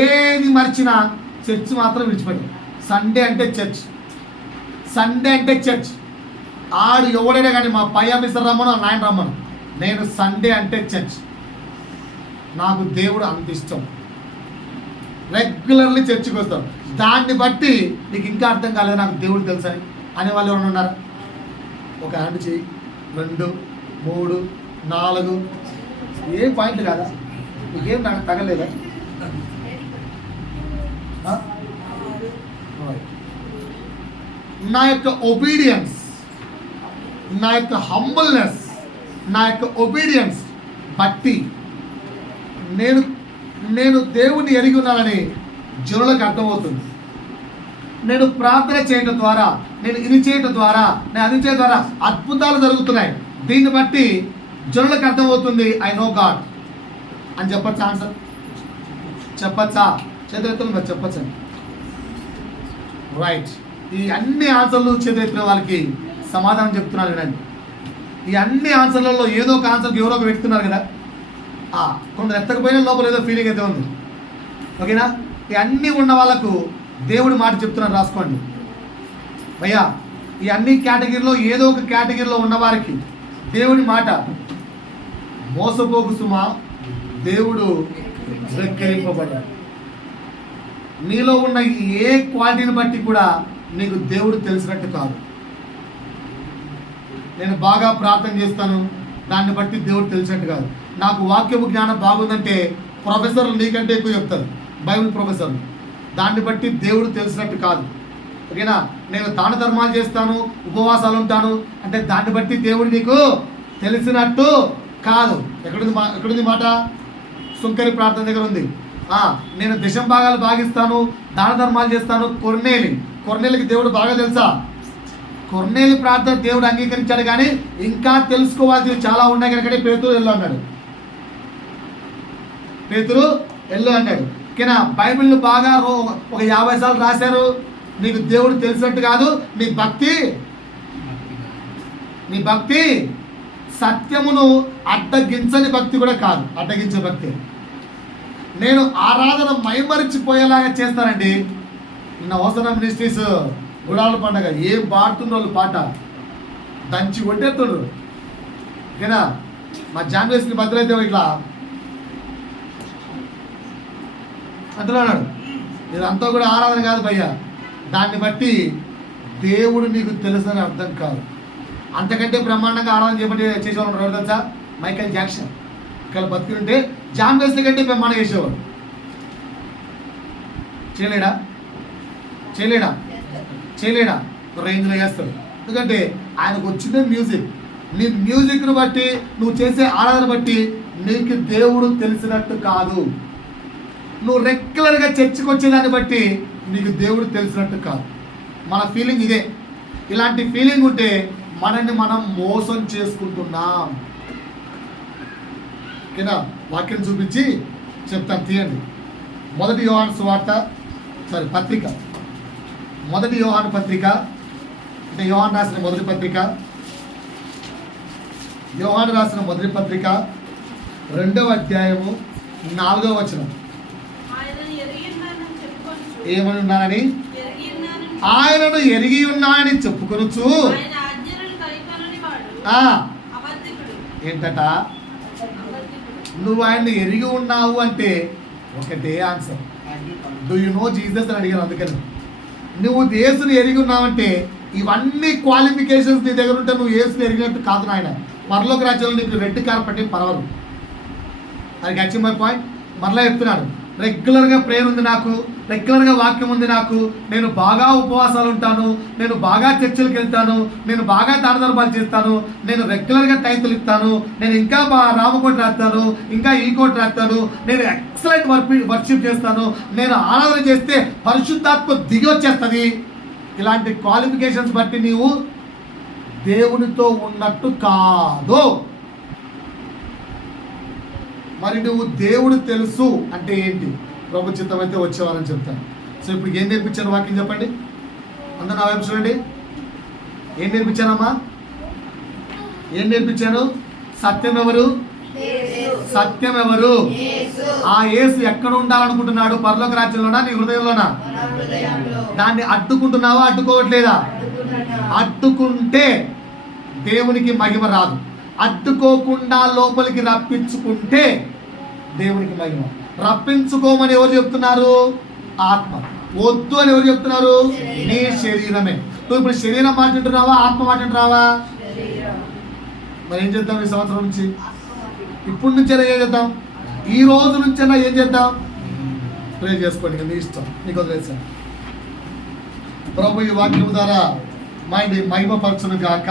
ఏది మర్చినా చర్చ్ మాత్రం విడిచిపెట్టి. సండే అంటే చర్చ్, సండే అంటే చర్చ్. ఆడు ఎవడైనా కానీ మా పై ఆఫీసర్ రమ్మను, నాయన రమ్మను, నేను సండే అంటే చర్చ్. నాకు దేవుడు అంత ఇష్టం. రెగ్యులర్లీ చర్చికి వస్తాం. దాన్ని బట్టి నీకు ఇంకా అర్థం కాలేదు నాకు దేవుడు తెలుసని అనే వాళ్ళు ఎవరైనా ఉన్నారా? ఒక హ్యాండ్ చేయి, 2, 3, 4. ఏం పాయింట్ కాదా? నీకేం నాకు తగలేదా? నా యొక్క ఒబీడియన్స్, నా యొక్క హంబుల్నెస్, నా యొక్క ఒబీడియన్స్ బట్టి నేను దేవుణ్ణి ఎరిగి ఉన్నానని జనులకు అర్థమవుతుంది. నేను ప్రార్థన చేయడం ద్వారా, నేను ఇది చేయడం ద్వారా, నేను అది చేయడం ద్వారా అద్భుతాలు జరుగుతున్నాయి. దీన్ని బట్టి జనులకు అర్థమవుతుంది ఐ నో గాడ్ అని చెప్పచ్చా? ఆన్సర్ చెప్పచ్చా? చేతులెత్తులు మరి చెప్పచ్చండి. రైట్. ఈ అన్ని ఆన్సర్లు చేతులెత్తిన వాళ్ళకి సమాధానం చెప్తున్నాను వినండి. ఈ అన్ని ఆన్సర్లలో ఏదో ఒక ఆన్సర్కి ఎవరో ఒక వ్యక్తున్నారు కదా. కొందరు ఎత్తకపోయినా లోపల ఏదో ఫీలింగ్ అయితే ఉంది. ఓకేనా? ఈ అన్నీ ఉన్న వాళ్ళకు దేవుడి మాట చెప్తున్నారు, రాసుకోండి భయ్యా. ఈ అన్ని కేటగిరీలో ఏదో ఒక కేటగిరీలో ఉన్నవారికి దేవుడి మాట, మోసపోకు సుమా, దేవుడు వెక్కిరింపబడ్డాడు. నీలో ఉన్న ఏ క్వాలిటీని బట్టి కూడా నీకు దేవుడు తెలిసినట్టు కాదు. నేను బాగా ప్రార్థన చేస్తాను, దాన్ని బట్టి దేవుడు తెలిసినట్టు కాదు. నాకు వాక్యపు జ్ఞానం బాగుందంటే ప్రొఫెసర్లు నీకంటే ఎక్కువ చెప్తారు, బైబిల్ ప్రొఫెసర్లు. దాన్ని బట్టి దేవుడు తెలిసినట్టు కాదు. ఓకేనా? నేను దాన ధర్మాలు చేస్తాను, ఉపవాసాలు ఉంటాను అంటే దాన్ని బట్టి దేవుడు నీకు తెలిసినట్టు కాదు. ఎక్కడుంది మాట? సుంకరి ప్రార్థన దగ్గర ఉంది. నేను దశం భాగాలు భాగిస్తాను, దాన ధర్మాలు చేస్తాను. కొర్నేలికి దేవుడు బాగా తెలుసా? కొర్నేలి ప్రార్థన దేవుడు అంగీకరించాడు, కానీ ఇంకా తెలుసుకోవాల్సినవి చాలా ఉన్నాయి కనుక పేతురు వెళ్ళు అన్నాడు. పేతురు వెళ్ళు అన్నాడు. ఓకేనా? బైబిల్ను బాగా ఒక 50 సార్లు రాశారు, నీకు దేవుడు తెలిసినట్టు కాదు. నీ భక్తి సత్యమును అడ్డగించని భక్తి కూడా కాదు, అడ్డగించే భక్తి. నేను ఆరాధన మైమరిచిపోయేలాగా చేస్తానండి. నిన్న అవసరం మినిస్ట్రీస్ గుడాల పండగ ఏం పాడుతున్న వాళ్ళు పాట దంచి కొట్టేస్తుండ్రు. ఓకేనా? మా జాన్వేస్కి భద్రైతే ఇట్లా అంటున్నాడు. ఇదంతా కూడా ఆరాధన కాదు భయ్యా. దాన్ని బట్టి దేవుడు నీకు తెలుసని అర్థం కాదు. అంతకంటే బ్రహ్మాండంగా ఆరాధన చేసేవాళ్ళు ఎవరు తెలుసా? Michael Jackson. ఇక్కడ బతికింటే జాన్వేస్లీ కంటే బ్రహ్మాండంగా చేసేవాడు. చేయలేడా? రేంజ్లో చేస్తాడు. ఎందుకంటే ఆయనకు వచ్చిందే మ్యూజిక్. నీ మ్యూజిక్ను బట్టి, నువ్వు చేసే ఆరాధన బట్టి నీకు దేవుడు తెలిసినట్టు కాదు. నువ్వు రెగ్యులర్గా చర్చికి వచ్చేదాన్ని బట్టి నీకు దేవుడు తెలిసినట్టు కాదు. మన ఫీలింగ్ ఇదే. ఇలాంటి ఫీలింగ్ ఉంటే మనల్ని మనం మోసం చేసుకుంటున్నాం. ఓకేనా? వాక్యం చూపించి చెప్తాను, తీయండి. 1 యోహాను సువార్త, పత్రిక, 1 యోహాను పత్రిక, అంటే యోహాను రాసిన మొదటి పత్రిక, యోహాను రాసిన మొదటి పత్రిక 2వ అధ్యాయము 4వ వచనం. ఏమని ఉన్నానని? ఆయనను ఎరిగి ఉన్నానని చెప్పుకొనుచు. ఏంటట? నువ్వు ఆయన్ని ఎరిగి ఉన్నావు అంటే ఒకటే answer, do you know Jesus అని అడిగాను. అందుకని నువ్వు యేసుని ఎరిగి ఉన్నావంటే ఇవన్నీ క్వాలిఫికేషన్స్ నీ దగ్గర ఉంటే నువ్వు యేసుని ఎరిగినట్టు కాదు నాయన. పరలోక రాజ్యంలో నీకు రెడ్ కార్పెట్ పర్వాలేదు. అది యాక్చువల్ మై పాయింట్. మరలా చెప్తున్నాడు, రెగ్యులర్గా ప్రేయర్ ఉంది నాకు, రెగ్యులర్గా వాక్యం ఉంది నాకు, నేను బాగా ఉపవాసాలు ఉంటాను, నేను బాగా చర్చలకు వెళ్తాను, నేను బాగా దానధర్మాలు చేస్తాను, నేను రెగ్యులర్గా టైతులు ఇస్తాను, నేను ఇంకా రామకోటి రాస్తాను, ఇంకా ఈ కోటి రాస్తాను, నేను ఎక్సలెంట్ వర్షిప్ చేస్తాను, నేను ఆరాధన చేస్తే పరిశుద్ధాత్మ దిగి వచ్చేస్తుంది. ఇలాంటి క్వాలిఫికేషన్స్ బట్టి నీవు దేవునితో ఉన్నట్టు కాదు. మరి నువ్వు దేవుడు తెలుసు అంటే ఏంటి? ప్రభు చిత్తమైతే వచ్చేవారని చెప్తాను. సో ఇప్పుడు ఏం నేర్పించాను వాక్యం చెప్పండి. అందరూ నా వైపు చూడండి. ఏం నేర్పించానమ్మా? ఏం నేర్పించాను? సత్యం ఎవరు? సత్యం ఎవరు? ఆ యేసు ఎక్కడ ఉండాలనుకుంటున్నాడు? పరలోక రాజ్యంలోనా, నీ హృదయంలోనా? దాన్ని అడ్డుకుంటున్నావా, అడ్డుకోవట్లేదా? అడ్డుకుంటే దేవునికి మహిమ రాదు. అడ్డుకోకుండా లోపలికి రప్పించుకుంటే దేవునికి మహిమ. రప్పించుకోమని ఎవరు చెప్తున్నారు? ఆత్మ. వద్దు అని ఎవరు చెప్తున్నారు? నీ శరీరమే. నువ్వు ఇప్పుడు శరీరం మాట వింటున్నావా, ఆత్మ మాట వింటున్నావా? మరి ఏం చేద్దాం ఈ సంవత్సరం నుంచి? ఇప్పుడు నుంచైనా ఏం చేద్దాం? ఈ రోజు నుంచైనా ఏం చేద్దాం? ప్రే చేసుకోండి, మీ ఇష్టం, మీకు వదిలేసాను. ప్రభు ఈ వాక్యం ద్వారా మహిమపరచును గాక.